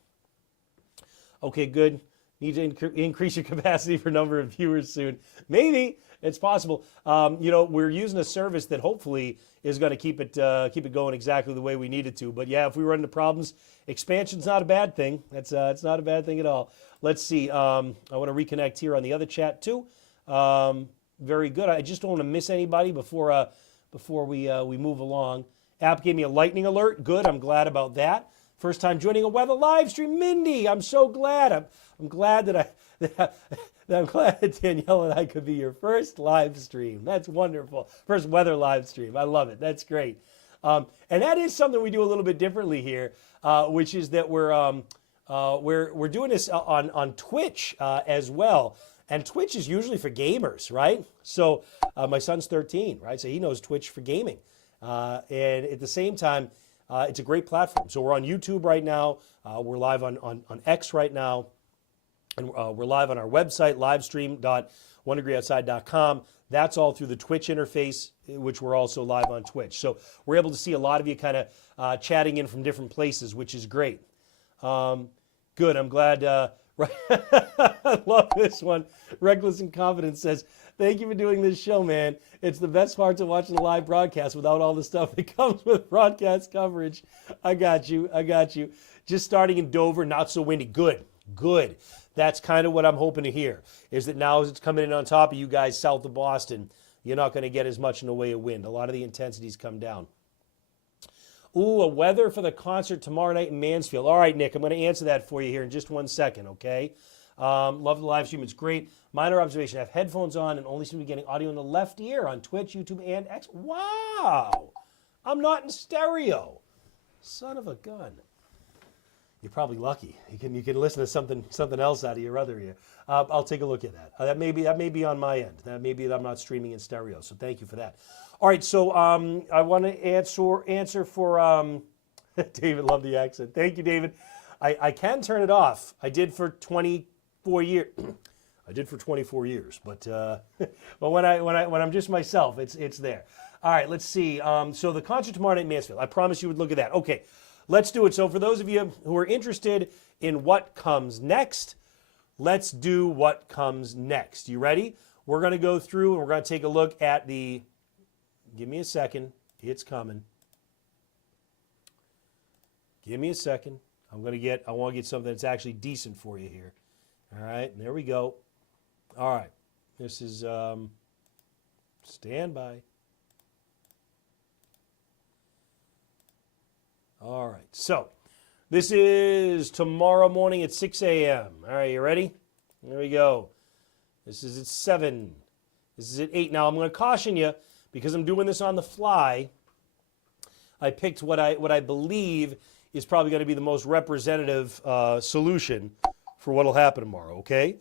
Okay, good. Need to increase your capacity for number of viewers soon. Maybe. It's possible. We're using a service that hopefully is going to keep it going exactly the way we need it to. But yeah, if we run into problems, expansion's not a bad thing. It's not a bad thing at all. Let's see. I want to reconnect here on the other chat too. Very good. I just don't want to miss anybody before we move along. App gave me a lightning alert. Good. I'm glad about that. First time joining a weather live stream, Mindy. I'm so glad. I'm glad that I'm glad that Danielle and I could be your first live stream. That's wonderful. First weather live stream. I love it. That's great. And that is something we do a little bit differently here, which is that we're doing this on Twitch as well. And Twitch is usually for gamers, right? So my son's 13, right? So he knows Twitch for gaming. And at the same time, it's a great platform. So we're on YouTube right now. We're live on X right now. And we're live on our website, livestream.onedegreeoutside.com. That's all through the Twitch interface, which we're also live on Twitch. So we're able to see a lot of you kind of chatting in from different places, which is great. Good. I'm glad. Right. I love this one. Reckless and Confident says, thank you for doing this show, man. It's the best part of watching the live broadcast without all the stuff that comes with broadcast coverage. I got you. Just starting in Dover, not so windy. Good. That's kind of what I'm hoping to hear, is that now as it's coming in on top of you guys south of Boston, you're not going to get as much in the way of wind. A lot of the intensities come down. Ooh, a weather for the concert tomorrow night in Mansfield. All right, Nick, I'm going to answer that for you here in just 1 second, okay? Love the live stream. It's great. Minor observation. I have headphones on and only seem to be getting audio in the left ear on Twitch, YouTube, and X. Wow! I'm not in stereo. Son of a gun. You're probably lucky. You can listen to something else out of your other ear. I'll take a look at that. That may be on my end. That may be that I'm not streaming in stereo. So thank you for that. All right. So I want to answer for David. Love the accent. Thank you, David. I can turn it off. I did for 24 years. I did for 24 years, but when I'm just myself, it's there. All right. Let's see. So the concert tomorrow night in Mansfield. I promise you would look at that. Okay. Let's do it. So for those of you who are interested in what comes next, let's do what comes next. You ready? We're going to go through and we're going to take a look at the, give me a second. It's coming. Give me a second. I want to get something that's actually decent for you here. All right. And there we go. All right. This is, stand by. All right, so this is tomorrow morning at 6 a.m. All right, you ready? There we go. This is at 7. This is at 8. Now, I'm going to caution you, because I'm doing this on the fly, I picked what I believe is probably going to be the most representative solution for what will happen tomorrow, okay?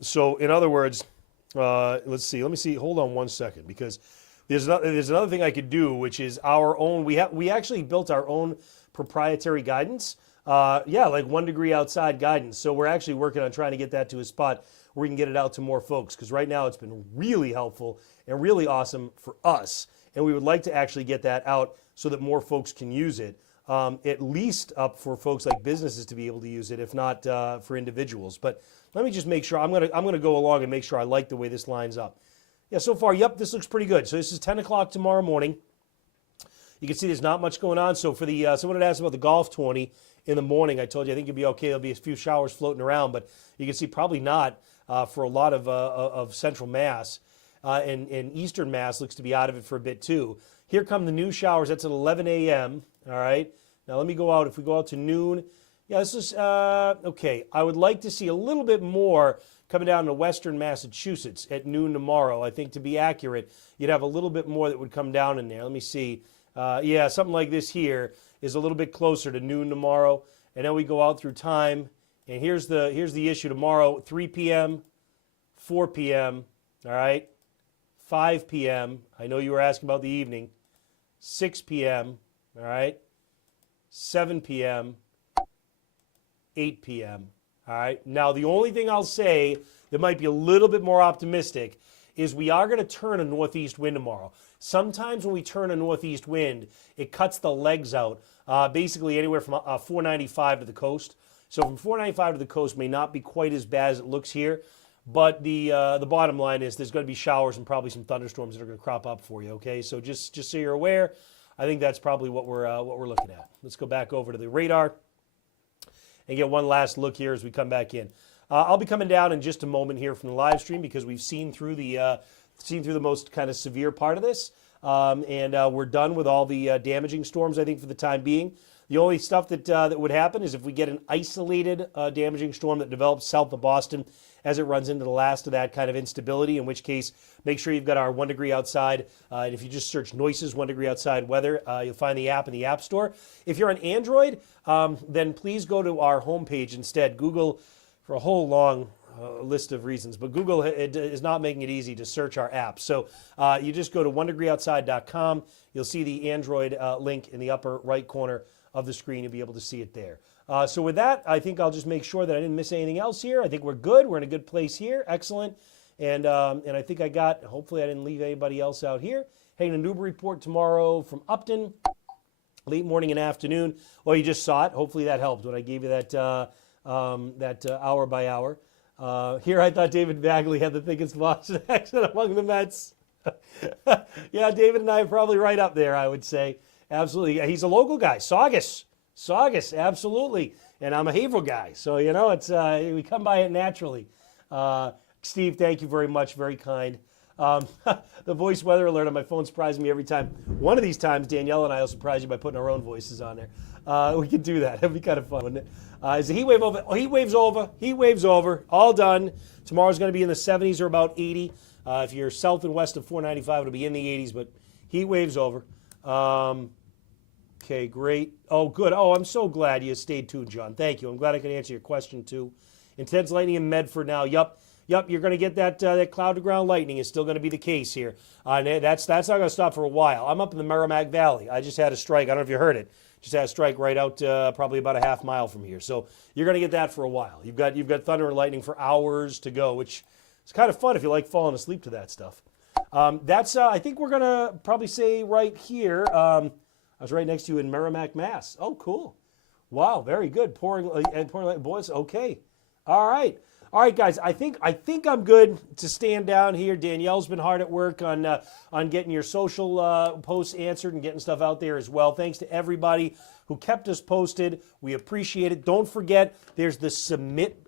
So, in other words, let's see. Let me see. Hold on 1 second, because there's another thing I could do, which is our own. We actually built our own proprietary guidance. Like 1 degree outside guidance. So we're actually working on trying to get that to a spot where we can get it out to more folks. Because right now it's been really helpful and really awesome for us. And we would like to actually get that out so that more folks can use it. at least up for folks like businesses to be able to use it, if not for individuals. But let me just make sure. I'm gonna go along and make sure I like the way this lines up. Yeah, so far, yep, this looks pretty good. So this is 10 o'clock tomorrow morning. You can see there's not much going on. So for the someone had asked about the golf 20 in the morning, I told you I think you'll be okay. There'll be a few showers floating around, but you can see probably not for a lot of Central Mass. And Eastern Mass looks to be out of it for a bit too. Here come the new showers. That's at 11 a.m. All right. Now let me go out. If we go out to noon, yeah, this is okay. I would like to see a little bit more coming down to Western Massachusetts at noon tomorrow. I think to be accurate, you'd have a little bit more that would come down in there. Let me see. Yeah, something like this here is a little bit closer to noon tomorrow. And then we go out through time. And here's the issue tomorrow: 3 p.m., 4 p.m. All right. 5 p.m. I know you were asking about the evening. 6 p.m. All right. 7 p.m. 8 p.m. All right. Now, the only thing I'll say that might be a little bit more optimistic is we are going to turn a northeast wind tomorrow. Sometimes when we turn a northeast wind, it cuts the legs out, basically anywhere from 495 to the coast. So from 495 to the coast may not be quite as bad as it looks here. But the bottom line is there's going to be showers and probably some thunderstorms that are going to crop up for you. Okay, so just so you're aware, I think that's probably what we're looking at. Let's go back over to the radar and get one last look here as we come back in. I'll be coming down in just a moment here from the live stream because we've seen through the most kind of severe part of this, and we're done with all the damaging storms. I think for the time being. The only stuff that would happen is if we get an isolated damaging storm that develops south of Boston as it runs into the last of that kind of instability, in which case make sure you've got our 1 degree outside. And if you just search Noises 1 degree outside weather, you'll find the app in the App Store. If you're on Android, then please go to our homepage instead. Google, for a whole long list of reasons, but Google is not making it easy to search our app. So you just go to 1degreeoutside.com. You'll see the Android link in the upper right corner of the screen. You'll be able to see it there. So with that, I think I'll just make sure that I didn't miss anything else here. I think we're good. We're in a good place here. Excellent. And I think hopefully I didn't leave anybody else out here. Heading to Newburyport tomorrow from Upton, late morning and afternoon. Well, you just saw it. Hopefully that helped when I gave you that hour by hour. Here I thought David Bagley had the thickest Boston accent among the Mets. Yeah, David and I are probably right up there, I would say. Absolutely. He's a local guy. Saugus, absolutely. And I'm a Haverhill guy. So, it's we come by it naturally. Steve, thank you very much. Very kind. The voice weather alert on my phone surprises me every time. One of these times, Danielle and I will surprise you by putting our own voices on there. We could do that. It'd be kind of fun, wouldn't it? Is the heat wave over? Oh, heat wave's over. Heat wave's over. All done. Tomorrow's going to be in the 70s or about 80. If you're south and west of 495, it'll be in the 80s, but heat wave's over. Okay, great. Oh, good. Oh, I'm so glad you stayed tuned, John. Thank you. I'm glad I could answer your question, too. Intense lightning in Medford now. Yup, you're going to get that cloud-to-ground lightning is still going to be the case here. And that's not going to stop for a while. I'm up in the Merrimack Valley. I just had a strike. I don't know if you heard it. Just had a strike right out probably about a half mile from here. So you're going to get that for a while. You've got thunder and lightning for hours to go, which is kind of fun if you like falling asleep to that stuff. I think we're going to probably say right here, I was right next to you in Merrimack, Mass. Oh, cool. Wow, very good. Pouring boys, okay. All right, guys. I think I'm good to stand down here. Danielle's been hard at work on getting your social posts answered and getting stuff out there as well. Thanks to everybody who kept us posted. We appreciate it. Don't forget, there's the submit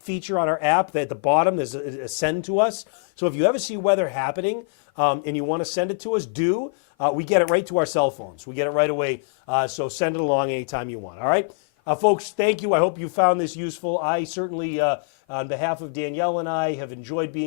feature on our app. At the bottom, there's a send to us. So if you ever see weather happening and you want to send it to us, do. We get it right to our cell phones. We get it right away. So send it along anytime you want. All right? Folks, thank you. I hope you found this useful. I certainly, on behalf of Danielle and I, have enjoyed being